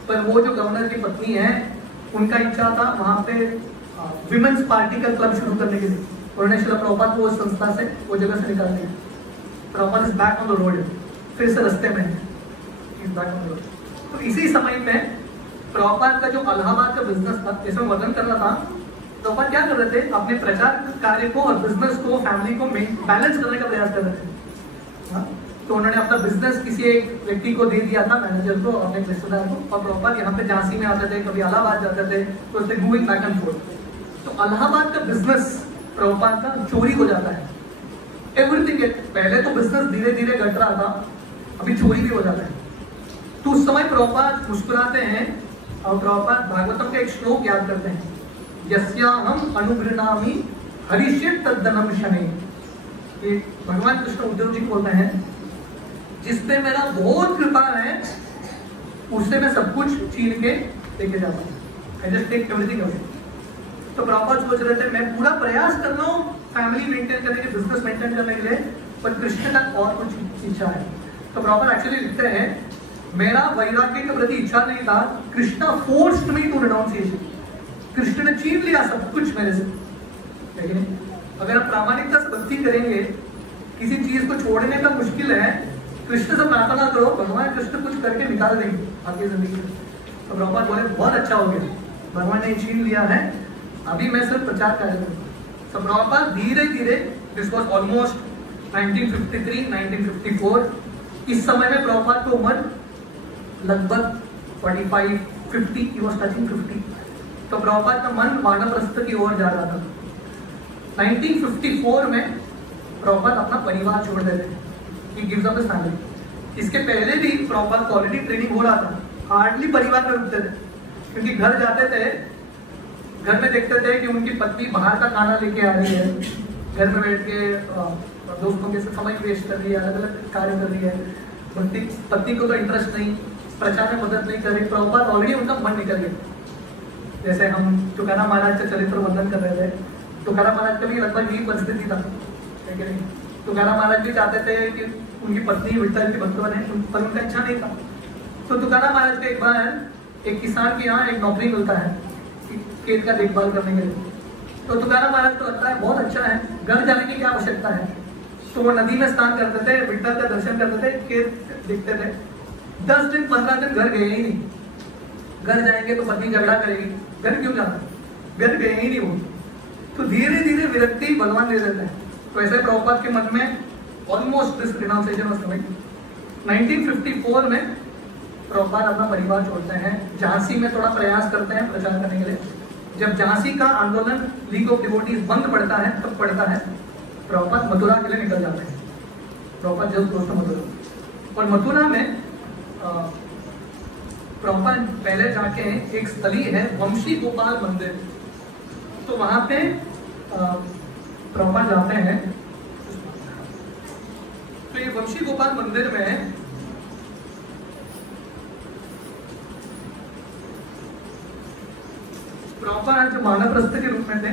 पर वो जो गवर्नर की पत्नी है, उनका इच्छा था वहां पे विमेंस पार्टी का क्लब शुरू करने के लिए। उन्होंने शिला प्रभुपाद को उस संस्था से, वो जगह से निकाल दिया। Prabhupada is back on the road, फिर से रास्ते में is back on the road. तो इसी समय में प्रभुपाद का जो इलाहाबाद का बिजनेस था, जिसमें वर्णन कर रहा था, प्रभुपाद क्या कर रहे थे, अपने प्रचार कार्य को और बिजनेस को, फैमिली को बैलेंस करने का प्रयास कर रहे थे। तो उन्होंने अपना बिजनेस किसी एक व्यक्ति को दे दिया था, मैनेजर को, अपने रिश्तेदार को, और प्रॉपर यहाँ पे झांसी में आते थे, कभी इलाहाबाद जाते थे, तो उससे मूविंग बैक एंड फोर्थ। तो इलाहाबाद का बिजनेस प्रभुपाद का चोरी हो जाता है। एवरीथिंग, पहले तो बिजनेस धीरे धीरे घट रहा था, अभी चोरी भी हो जाता है। तो उस समय प्रभुपाद मुस्कुराते हैं और प्रभुपाद भागवतम का एक श्लोक याद करते हैं, यस्याहम अनुगृणामि हरिष्येत् तद्धनम शनैः। ये भगवान कृष्ण उद्धव जी बोलते हैं, जिसपे मेरा बहुत कृपा है, उससे मैं सब कुछ छीन के लेके जाता हूँ। I just take everything away। तो प्रभुपाद सोच रहे थे, मैं पूरा प्रयास कर रहा हूँ फैमिली मेंटेन करने के, बिजनेस मेंटेन करने के लिए, पर कृष्ण का और कुछ इच्छा है। तो प्रभुपाद एक्चुअली लिखते हैं, मेरा वैराग्य के प्रति इच्छा नहीं था, Krishna forced me to renunciation. Krishna ने छीन लिया सब कुछ मेरे से। लेकिन अगर हम प्रामाणिकता से भक्ति करेंगे, किसी चीज को छोड़ने का मुश्किल है, कृष्ण से प्रार्थना करो, भगवान कृष्ण कुछ करके निकाल देंगे आपकी जिंदगी में। तो प्रभुपाद बोले बहुत अच्छा हो गया, भगवान ने छीन लिया है, अभी मैं सिर्फ प्रचार कार्य करूंगा। तो प्रभुपाद धीरे धीरे, दिस वाज ऑलमोस्ट 1953 1954, इस समय में प्रभुपाद की उम्र लगभग 45-50, he was touching 50। तो प्रभुपाद का मन वानप्रस्थ की ओर जा रहा था। 1954 में प्रभुपाद अपना परिवार छोड़ देते हैं, he gives up his family। इसके पहले भी प्रभुपाद को ऑलरेडी ट्रेनिंग हो रहा था, हार्डली परिवार में रुकते थे, क्योंकि घर जाते थे, घर में देखते थे कि उनकी पत्नी बाहर का खाना लेके आ रही है, घर में बैठ के दोस्तों के साथ समय वेस्ट कर रही है, अलग अलग कार्य कर रही है, पत्नी को तो इंटरेस्ट नहीं, प्रचार में मदद नहीं कर रही। प्रभुपाद ऑलरेडी उनका मन निकल गया। जैसे हम तुकाराम महाराज का चरित्र वर्णन कर रहे थे, तुकाराम महाराज का भी लगभग यही परिस्थिति था, ठीक है। तुकाराम महाराज भी चाहते थे कि उनकी पत्नी विठ्ठल की भक्त बने, पर उनका इच्छा नहीं था। तो तुकाराम महाराज को एक बार एक किसान के यहाँ एक नौकरी मिलता है खेत का देखभाल करने के लिए। तो तुकाराम महाराज को लगता है बहुत अच्छा है, घर जाने की क्या आवश्यकता है। तो वो नदी में स्नान करते थे, विठ्ठल का दर्शन करते थे, खेत देखते थे। 10 दिन 15 दिन घर गए ही नहीं। घर जाएंगे तो पत्नी झगड़ा करेगी, घर क्यों जाना, घर गए ही नहीं वो। तो धीरे धीरे विरक्ति भगवान दे देते हैं। तो ऐसे प्रभुपाद के मन में almost this renunciation was coming. 1954 में प्रभुपाद अपना परिवार छोड़ते हैं, झांसी में थोड़ा प्रयास करते हैं प्रचार करने के लिए। जब झांसी का आंदोलन लीग ऑफ डिवोटीज बंद पड़ता है, तब पड़ता है प्रभुपाद मथुरा के लिए निकल जाते हैं। प्रभुपाद जब दोस्तों मथुरा, और मथुरा में प्रभुपाद पहले जाके एक स्थली है वंशी गोपाल मंदिर, तो वहां पे प्रभुपाद जाते हैं। तो ये वंशी गोपाल मंदिर में प्रभुपाद जो वानप्रस्थ के रूप में थे,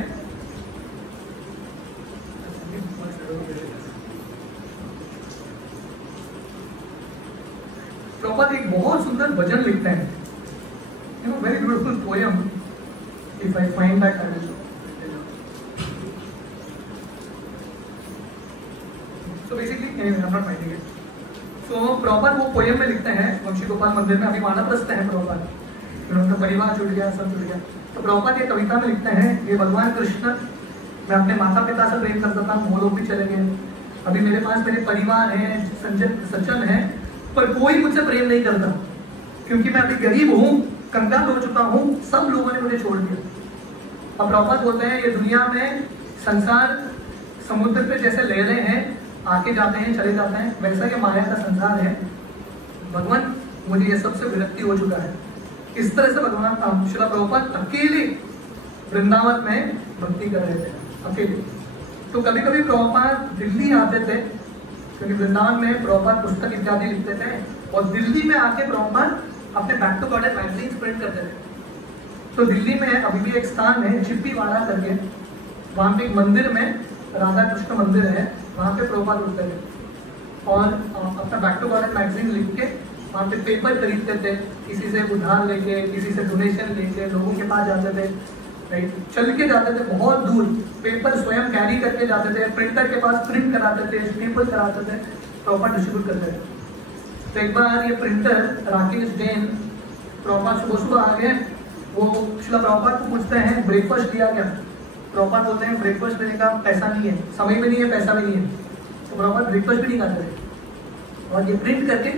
प्रभुपाद एक बहुत सुंदर भजन लिखते हैं, you know, very beautiful poem. If I find that I will. So basically I am not finding it. So Prabhupada वो पोयम में लिखते हैं, वंशी गोपाल मंदिर में अभी वानप्रस्थ है प्रभुपाद, उनका परिवार छूट गया, सब छूट गया। तो प्रभुपाद ये कविता में लिखते हैं, ये भगवान कृष्ण मैं अपने माता पिता से प्रेम करता था, वो लोग भी चले गए। अभी मेरे पास मेरे परिवार है, सज्जन है, पर कोई मुझसे प्रेम नहीं करता, क्योंकि मैं अभी गरीब हूँ, कंगाल हो चुका हूँ, सब लोगों ने मुझे छोड़ दिया। अब प्रभुपाद बोलते हैं ये दुनिया में संसार समुद्र पे जैसे लहरें हैं, आके जाते हैं चले जाते हैं, वैसा ये माया का संसार है। भगवान मुझे ये सबसे विरक्ति हो चुका है। इस तरह से भगवान श्रील प्रभुपाद अकेले वृंदावन में भक्ति कर रहे थे, अकेले। तो कभी कभी प्रभुपाद दिल्ली आते थे, क्योंकि वृंदावन में प्रभुपाद पुस्तक इत्यादि लिखते थे, और दिल्ली में आके प्रभुपाद अपने back to Godhead magazine print करते थे। तो दिल्ली में अभी भी एक स्थान है चिप्पीवाड़ा करके, वहाँ पे एक मंदिर में राधा कृष्ण मंदिर है, वहाँ पे प्रभुपाद रुकते थे और अपना बैक टू गॉडेस मैगजीन लिख के वहाँ पे पेपर खरीदते थे, किसी से उधार लेके, किसी से डोनेशन लेके लोगों के पास जाते थे, राइट, चल के जाते थे बहुत दूर, पेपर स्वयं कैरी करके जाते थे, प्रिंटर के पास प्रिंट कराते थे, स्टेपल कराते थे, प्रभुपाद डिस्ट्रीब्यूट करते थे। तो एक बार ये प्रिंटर राकेश जैन प्रभुपाद सुबह सुबह आ गए, वो श्रील प्रभुपाद को पूछते हैं ब्रेकफास्ट दिया क्या? प्रभुपाद बोलते हैं ब्रेकफास्ट देने का पैसा नहीं है, समय भी नहीं है, पैसा भी नहीं है। तो प्रभुपाद ब्रेकफास्ट भी नहीं खाते थे। और ये प्रिंट करके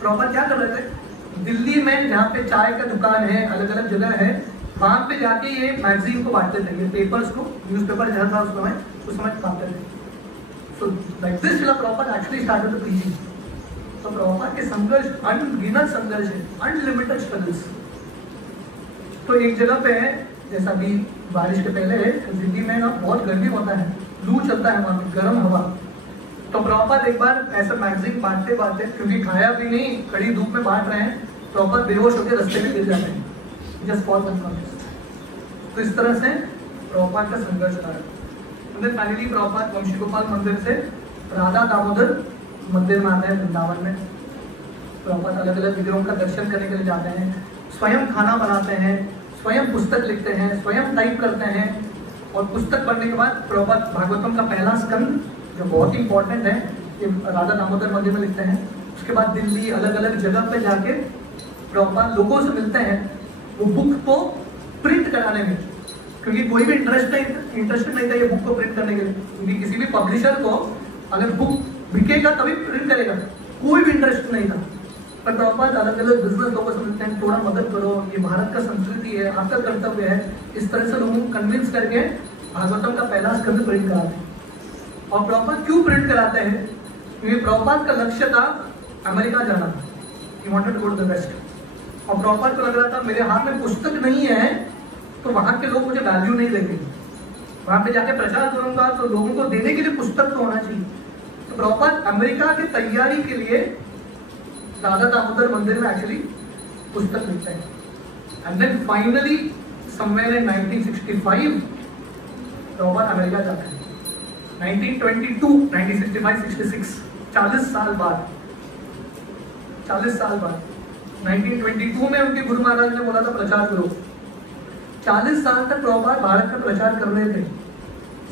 प्रभुपाद क्या कर रहे थे, दिल्ली में जहाँ पे चाय का दुकान है, अलग अलग जगह है, वहाँ पे जाके ये मैगजीन को बांटते थे, ये पेपर्स को, न्यूज़पेपर जहाँ था उस समय बांटते थे। So like this Srila Prabhupada actually started the preaching. तो प्रभुपाद के संघर्ष अनगिनत संघर्ष है, अनलिमिटेड स्ट्रगल्स। तो एक जगह पे है, जैसा अभी बारिश के पहले है, तो दिल्ली में ना बहुत गर्मी होता है, लू चलता है वहाँ पे, गर्म हवा। तो प्रभुपाद एक बार ऐसा मैगजीन बांटते बांटते, क्योंकि खाया भी नहीं, कड़ी धूप में बांट रहे हैं, प्रभुपाद बेहोश होकर रास्ते में गिर जाते हैं, जस्ट फॉर अनकॉन्शियस। तो इस तरह से प्रभुपाद का संघर्ष रहा। फाइनली प्रभुपाद वंशी गोपाल मंदिर से राधा दामोदर मंदिर में आते हैं वृंदावन में। प्रभुपाद अलग अलग विग्रहों का दर्शन करने के लिए जाते हैं, स्वयं खाना बनाते हैं, स्वयं पुस्तक लिखते हैं, स्वयं टाइप करते हैं, और पुस्तक पढ़ने के बाद प्रभुपाद भागवतम का पहला स्कंद, जो बहुत ही इंपॉर्टेंट है, ये राधा दामोदर मंदिर में लिखते हैं। उसके बाद दिल्ली अलग अलग जगह पे जाके प्रभुपाद लोगों से मिलते हैं, वो बुक को प्रिंट कराने में, क्योंकि कोई भी इंटरेस्टेड नहीं था ये बुक को प्रिंट करने के लिए, क्योंकि किसी भी पब्लिशर को अगर बुक बिकेगा तभी प्रिंट करेगा, कोई भी इंटरेस्ट नहीं था। पर प्रभुपाद अलग अलग बिजनेस लोगों से मिलते हैं, थोड़ा मदद करो, ये भारत का संस्कृति है, आपका कर्तव्य है, इस तरह से लोगों को कन्विंस करके भागवतम का पहला स्कंद प्रिंट कराते हैं। और प्रभुपाद क्यों प्रिंट कराते हैं? क्योंकि प्रभुपाद का लक्ष्य था अमेरिका जाना, he wanted to go to the west. और प्रभुपाद को लग रहा था मेरे हाथ में पुस्तक नहीं है तो वहाँ के लोग मुझे वैल्यू नहीं देंगे, वहाँ पे जाके प्रचार करूंगा तो लोगों को देने के लिए पुस्तक तो होना चाहिए। तो प्रभुपाद अमेरिका की तैयारी के लिए राधा दामोदर मंदिर में एक्चुअली पुस्तक लिखते हैं। And then finally somewhere in 1965 Prabhupada America जाते हैं। 1922, 1965, 66, 40 साल बाद 1922 में उनके गुरु महाराज ने बोला था प्रचार करो। 40 साल तक प्रभुपाद भारत में प्रचार कर रहे थे,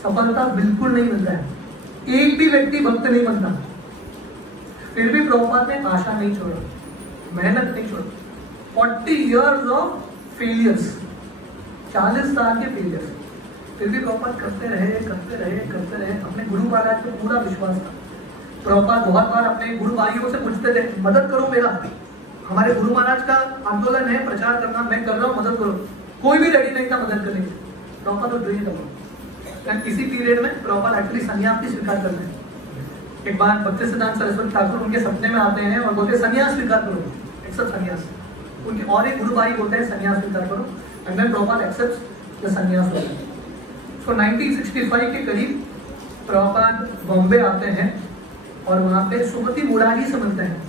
सफलता बिल्कुल नहीं मिलता है, एक भी व्यक्ति भक्त नहीं बनता। फिर भी प्रभुपाद ने आशा नहीं छोड़ा, मेहनत नहीं छोड़ा। 40 years ऑफ फेलियर्स, 40 साल के फेलियर्स, फिर भी प्रभुपाद करते रहे। अपने गुरु महाराज पे पूरा विश्वास था। प्रभुपाद बहुत बार अपने गुरु भाइयों से पूछते थे मदद करो मेरा, हमारे गुरु महाराज का आंदोलन है प्रचार करना, मैं कर रहा हूँ, मदद करो। कोई भी रेडी नहीं था मदद करने के। प्रभुपाद तो ड्रीम था। इसी पीरियड में प्रभुपाद एक्चुअली संन्यास भी स्वीकार करते हैं। एक बार भक्तिसिद्धांत सरस्वती ठाकुर उनके सपने में आते हैं और बोलते संन्यास स्वीकार करो, एक्सेप्ट संन्यास। उनके और एक गुरु भाई बोलते हैं संन्यास स्वीकार करो, and then Prabhupada accept the sannyas होता है। सो 1965 के करीब प्रभुपाद बॉम्बे आते हैं और वहाँ पे सुमति मुरारी से मिलते हैं।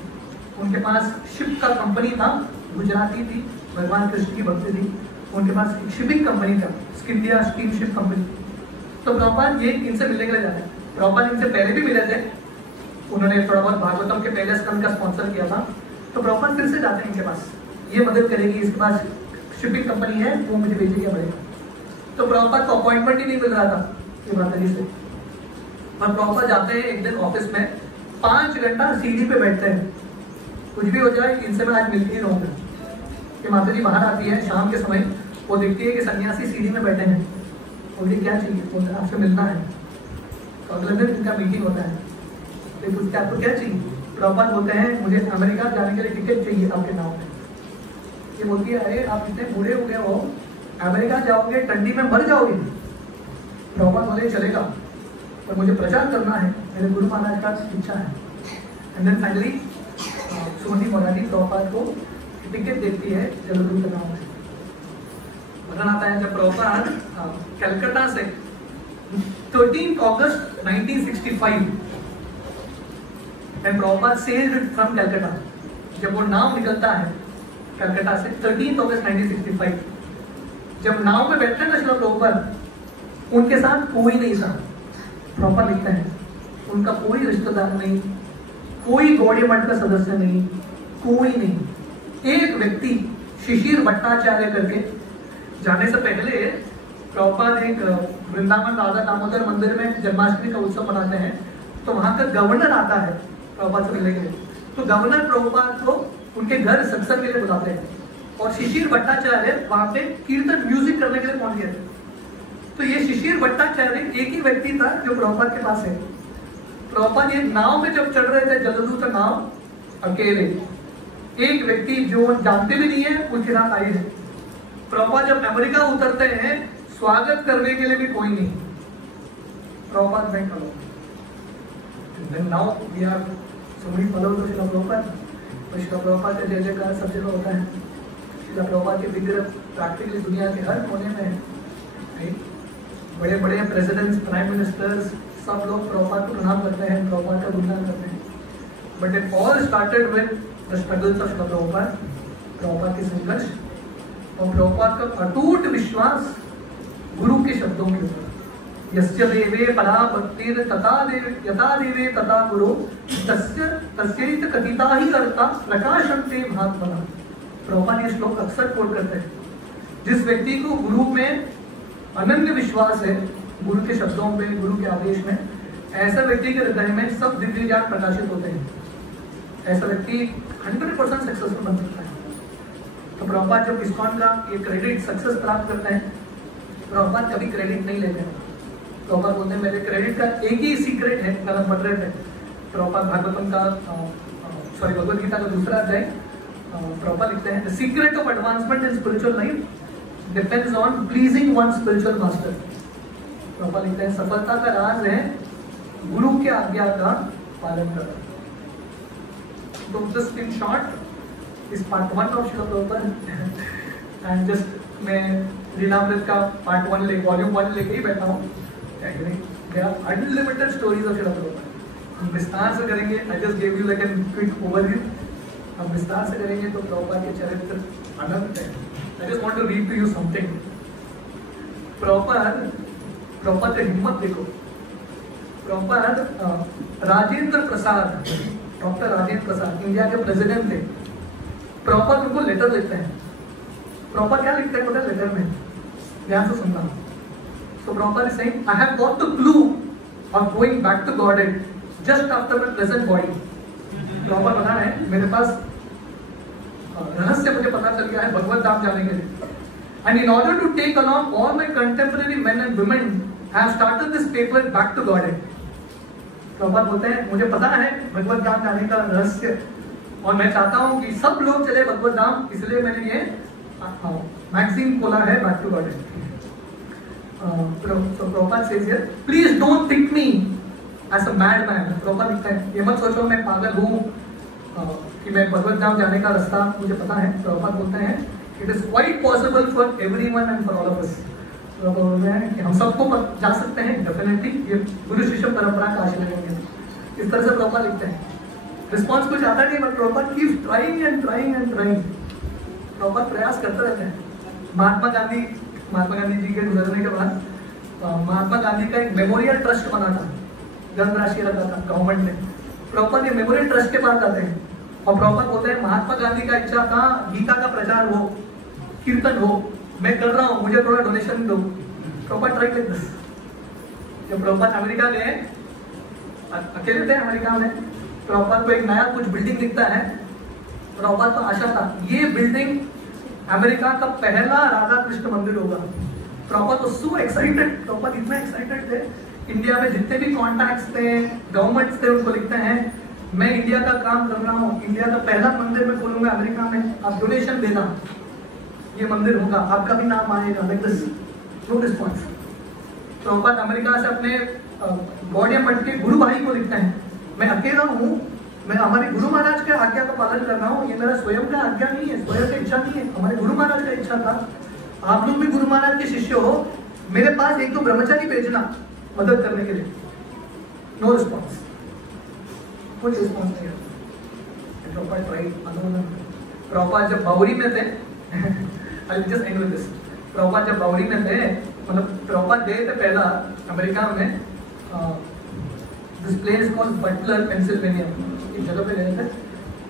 उनके पास शिप का कंपनी था, गुजराती थी, भगवान कृष्ण की भक्ति थी। उनके पास एक शिपिंग कंपनी था, स्किंडिया स्टीम शिप कंपनी। तो प्रभुपाद ये इनसे मिलने के लिए जाते हैं। प्रभुपाद इनसे पहले भी मिले थे, उन्होंने थोड़ा बहुत भागवतम के पहले स्कंद का स्पॉन्सर किया था। तो प्रभुपाद फिर से जाते हैं इनके पास, ये मदद करेगी, इसके पास शिपिंग कंपनी है, वो मुझे भेजेगी अमेरिका। तो प्रभुपाद को अपॉइंटमेंट ही नहीं मिल रहा था ये माता से। और प्रभुपाद जाते हैं एक दिन ऑफिस में, 5 घंटा सीढ़ी पे बैठते हैं, कुछ भी हो जाए इनसे मैं आज मिल ही रहूंगा। कि माता जी बाहर आती है शाम के समय, वो देखती है कि सन्यासी सीढ़ी में बैठे हैं, बोलते क्या चाहिए, बोलते आपसे मिलना है। तो अगले दिन इनका मीटिंग होता है, तो पूछते आपको क्या चाहिए। प्रभुपाद बोलते हैं मुझे अमेरिका जाने के लिए टिकट चाहिए आपके नाम पे। ये बोलती है अरे आप इतने बूढ़े हो गए हो, अमेरिका जाओगे ठंडी में मर जाओगे। प्रभुपाद बोले चलेगा, पर मुझे प्रचार करना है, मेरे गुरु महाराज का इच्छा है। एंड देन फाइनली सुमति मोरारी प्रभुपाद को टिकट देती है जलदूत के नाम से। वर्णन आता है जब प्रभुपाद कलकत्ता से 13 अगस्त 1965 when Prabhupada sailed from Calcutta, जब वो नाव निकलता है कलकत्ता से 13 अगस्त 1965, जब नाव में बैठते हैं ना श्रील प्रभुपाद, उनके साथ कोई नहीं था। प्रभुपाद लिखते हैं उनका कोई रिश्तेदार नहीं, कोई गौड़ीय मठ का सदस्य नहीं, कोई नहीं। एक व्यक्ति शिशिर भट्टाचार्य करके, जाने से पहले प्रभुपाद एक वृंदावन राधा दामोदर मंदिर में जन्माष्टमी का उत्सव मनाते हैं, तो वहां का गवर्नर आता है प्रभुपाद से मिलने के लिए। तो गवर्नर प्रभुपाद को उनके घर सत्संग के लिए बुलाते हैं, और शिशिर भट्टाचार्य वहां पे कीर्तन म्यूजिक करने के लिए पहुंच गए थे। तो ये शिशिर भट्टाचार्य एक ही व्यक्ति था जो प्रभुपाद के पास है। प्रभुपाद ये नाव में जब चढ़ रहे थे, जलदूत नाव, अकेले एक व्यक्ति जो जानते भी नहीं है उसके साथ आई है। प्रभुपाद जब अमेरिका उतरते हैं, स्वागत करने के लिए भी कोई नहीं। प्रभुपाद में खड़ो, then now we are so many followers of Srila Prabhupada, तो श्रील प्रभुपाद का जय जयकार सब जगह होता है। श्रील प्रभुपाद के विग्रह प्रैक्टिकली दुनिया के हर कोने में है। बड़े बड़े प्रेसिडेंट्स, प्राइम मिनिस्टर्स, सब लोग प्रभुपाद को प्रणाम करते हैं, प्रभुपाद का गुणगान करते हैं। But it all started with the struggles of Srila Prabhupada, Prabhupada के संघर्ष और प्रभुपाद का अटूट विश्वास गुरु के शब्दों के ऊपर। यस्य देवे परा भक्तिर तथा देवे यथा देवे तथा गुरु तस्य तस्यैत कथिता ही कर्ता प्रकाशन्ते महात्मना। प्रभुपाद ये श्लोक अक्सर कोट करते हैं। जिस व्यक्ति को गुरु में अनन्य विश्वास है, गुरु के शब्दों पे, गुरु के आदेश में, ऐसा व्यक्ति के हृदय में सब दिव्य ज्ञान प्रकाशित होते हैं। ऐसा व्यक्ति 100% सक्सेसफुल बन सकता है। तो प्रभुपाद जब इस्कॉन का ये क्रेडिट सक्सेस प्राप्त करते हैं, प्रभुपाद कभी क्रेडिट नहीं लेते हैं। प्रभुपाद बोलते हैं मेरे क्रेडिट का एक ही सीक्रेट है, कलम मॉडरेट है। प्रभुपाद भागवतम का भगवद गीता का दूसरा अध्याय प्रभुपाद लिखते हैं, the secret of advancement in spiritual life depends on pleasing one spiritual master. Prabhupada लिखते हैं सफलता का राज है गुरु के आज्ञा का पालन करना। तो जस्ट इन शॉर्ट इस part 1 of Srila Prabhupada and just मैं लीलामृत का पार्ट 1 ले वॉल्यूम 1 लेके ही बैठा हूँ। Unlimited stories of Srila Prabhupada हम विस्तार से करेंगे। I just gave you like an quick overview. हम विस्तार से करेंगे तो प्रभुपाद के चरित्र अनंत है। I just want to read to you something. Prabhupada की हिम्मत देखो। प्रभुपाद राजेंद्र प्रसाद, डॉक्टर राजेंद्र प्रसाद इंडिया के प्रेसिडेंट थे। प्रभुपाद उनको लेटर लिखते हैं। प्रभुपाद क्या लिखते हैं पता लेटर में, ध्यान से सुनना। So Prabhupada is saying, I have got the clue of going back to Godhead just after my present body. Prabhupada बता रहे हैं मेरे पास रहस्य मुझे पता चल गया है भगवत धाम जाने के लिए। And in order to take along all my contemporary men and women, I have started this paper back to Godhead. Prabhupada बोलते हैं मुझे पता है भगवत धाम जाने का रहस्य, और मैं चाहता हूँ कि सब लोग चले भगवत धाम, इसलिए मैंने ये मैगजीन खोला है back to Godhead. So Prabhupada says here, please don't think me as a madman. Prabhupada लिखता है ये मत सोचो मैं पागल हूँ कि मैं भगवत धाम जाने का रास्ता मुझे पता है। Prabhupada बोलते हैं it is quite possible for everyone and for all of us. Prabhupada बोलते हैं कि हम सबको जा सकते हैं डेफिनेटली, ये गुरु शिष्य परंपरा का आशीर्वाद है। इस तरह से Prabhupada लिखते हैं। रिस्पॉन्स कुछ आता नहीं, but Prabhupada keeps trying and trying and trying. Prabhupada प्रयास करते रहते हैं। महात्मा गांधी जी के गुजरने के बाद महात्मा गांधी का एक मेमोरियल ट्रस्ट बना था, धनराशि रखा था गवर्नमेंट ने। प्रभुपाद ने मेमोरियल ट्रस्ट के पास जाते हैं और प्रभुपाद बोलते हैं महात्मा गांधी का इच्छा था गीता का प्रचार हो, कीर्तन हो, मैं कर रहा हूँ, मुझे थोड़ा डोनेशन दो। Prabhupada try like this. जब प्रभुपाद अमेरिका गए, अकेले थे अमेरिका में, प्रभुपाद को एक नया कुछ बिल्डिंग दिखता है। प्रभुपाद को आशा था ये बिल्डिंग अमेरिका का पहला राधा कृष्ण मंदिर होगा। प्रॉपर तो सो एक्साइटेड, प्रॉपर इतना एक्साइटेड थे, इंडिया में जितने भी कॉन्टैक्ट्स थे, गवर्नमेंट्स थे, उनको लिखते हैं मैं इंडिया का काम कर रहा हूँ, इंडिया का पहला मंदिर मैं खोलूंगा अमेरिका में, आप डोनेशन देना, ये मंदिर होगा, आपका भी नाम आएगा, like this, no response. Prabhupada America से अपने गौड़िया मठ के गुरु भाई को लिखते हैं मैं अकेला हूँ, मैं हमारे गुरु महाराज के आज्ञा का पालन कर रहा हूँ, ये मेरा स्वयं का आज्ञा नहीं है, स्वयं की इच्छा नहीं है, हमारे गुरु महाराज का इच्छा था, आप लोग भी गुरु महाराज के शिष्य हो, मेरे पास एक दो ब्रह्मचारी भेजना मदद करने के लिए। नो रिस्पॉन्स, कोई रिस्पॉन्स नहीं है। प्रभुपाद जब बावरी में थे just and with this, Prabhupada जब बावरी में थे, मतलब प्रभुपाद गए थे पहला अमेरिका में, this place called Butler Pennsylvania, एक जगह पे गए थे,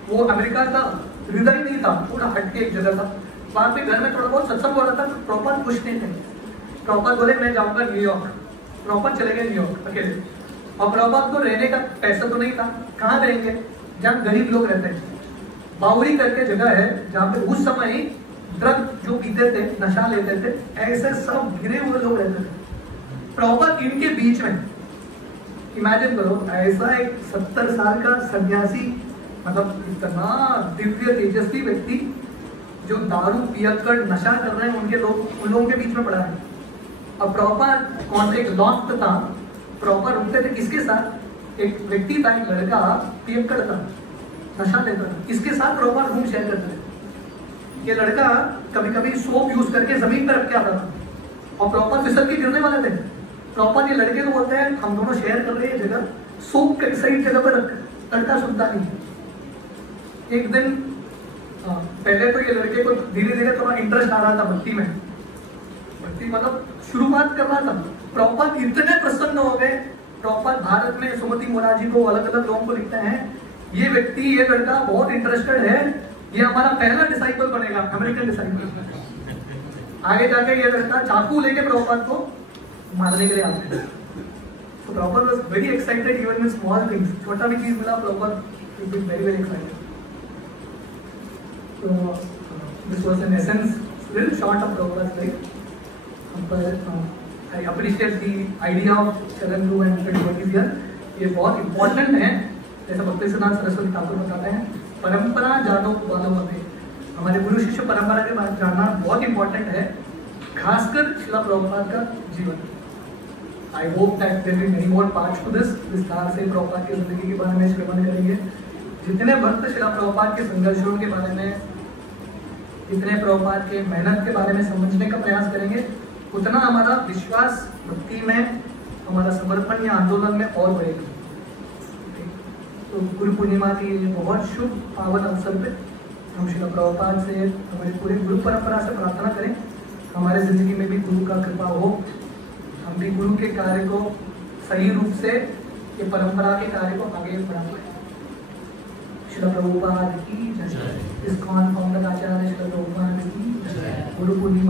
वो अमेरिका का हृदय नहीं था, पूरा हटके एक जगह था, वहां पे घर में थोड़ा बहुत सत्संग हो रहा था, तो प्रभुपाद खुश नहीं थे, प्रभुपाद बोले मैं जाऊंगा न्यूयॉर्क, प्रभुपाद चले गए न्यूयॉर्क अकेले, और प्रभुपाद को रहने का पैसा तो नहीं था, कहाँ रहेंगे, जहाँ गरीब लोग रहते हैं, बावरी करके जगह है जहाँ पे उस समय ही ड्रग जो पीते थे, नशा लेते थे, ऐसे सब गिरे हुए लोग रहते थे, प्रभुपाद इनके बीच में, इमेजिन करो ऐसा एक 70 साल का सन्यासी, मतलब इतना दिव्य तेजस्वी व्यक्ति जो दारू पियक्कड़ नशा कर रहे हैं, उनके लोग, उन लोगों के बीच में पड़ा है। अब प्रभुपाद कौन से एक लॉफ्ट था, प्रभुपाद रुकते थे किसके साथ, एक व्यक्ति था, एक लड़का पियक्कड़ था, नशा लेता था, इसके साथ प्रभुपाद रूम शेयर करते थे। ये लड़का कभी कभी सोप यूज करके जमीन पर रख के आता था, और प्रभुपाद फिसल के गिरने वाले थे, प्रभुपाद ये लड़के को बोलते हैं हम दोनों शेयर कर रहे हैं जगह, सोप सही जगह पर रख, लड़का सुनता नहीं। एक दिन पहले तो ये लड़के को धीरे धीरे थोड़ा इंटरेस्ट आ रहा था भक्ति में, भक्ति मतलब शुरुआत कर रहा था, प्रभुपाद इतने प्रसन्न हो गए, प्रभुपाद भारत में सुमति मोराजी को, अलग अलग लोगों को लिखते हैं, ये व्यक्ति, ये लड़का बहुत इंटरेस्टेड है, ये हमारा पहला डिसाइपल बनेगा, अमेरिकन डिसाइपल। आगे जाके ये लड़का चाकू लेके प्रभुपाद को मारने के लिए आते हैं। So Prabhupada was very excited even with small things. छोटा भी चीज मिला, Prabhupada was very very excited. So this was in essence little short of Prabhupada's life. But I appreciate the idea of Charan Guru and devotees here. ये बहुत important है, जैसा भक्ति सिद्धांत सरस्वती ठाकुर बताते हैं, परंपरा जानो वालों में, हमारे गुरु शिष्य परंपरा के बारे में जानना बहुत important है, खासकर श्रील प्रभुपाद का जीवन। I hope that there will be many more parts to this. विस्तार से प्रभुपाद की जिंदगी के बारे में श्रवण करेंगे, जितने भक्त श्रील प्रभुपाद के संघर्षों के बारे में, जितने प्रभुपाद के मेहनत के बारे में समझने का प्रयास करेंगे, उतना हमारा विश्वास भक्ति में, हमारा समर्पण या आंदोलन में और बढ़ेगा। तो गुरु पूर्णिमा की बहुत शुभ पावन अवसर पे हम श्रील प्रभुपाद से, हमारी पूरी गुरु परंपरा से प्रार्थना करें, हमारे जिंदगी में भी गुरु का कृपा हो, हम भी गुरु के कार्य को सही रूप से, ये परंपरा के कार्य को आगे बढ़ा पाए। श्रील प्रभुपाद की जय। इस्कॉन फाउंडर आचार्य श्रील प्रभुपाद की, गुरु पूर्णिमा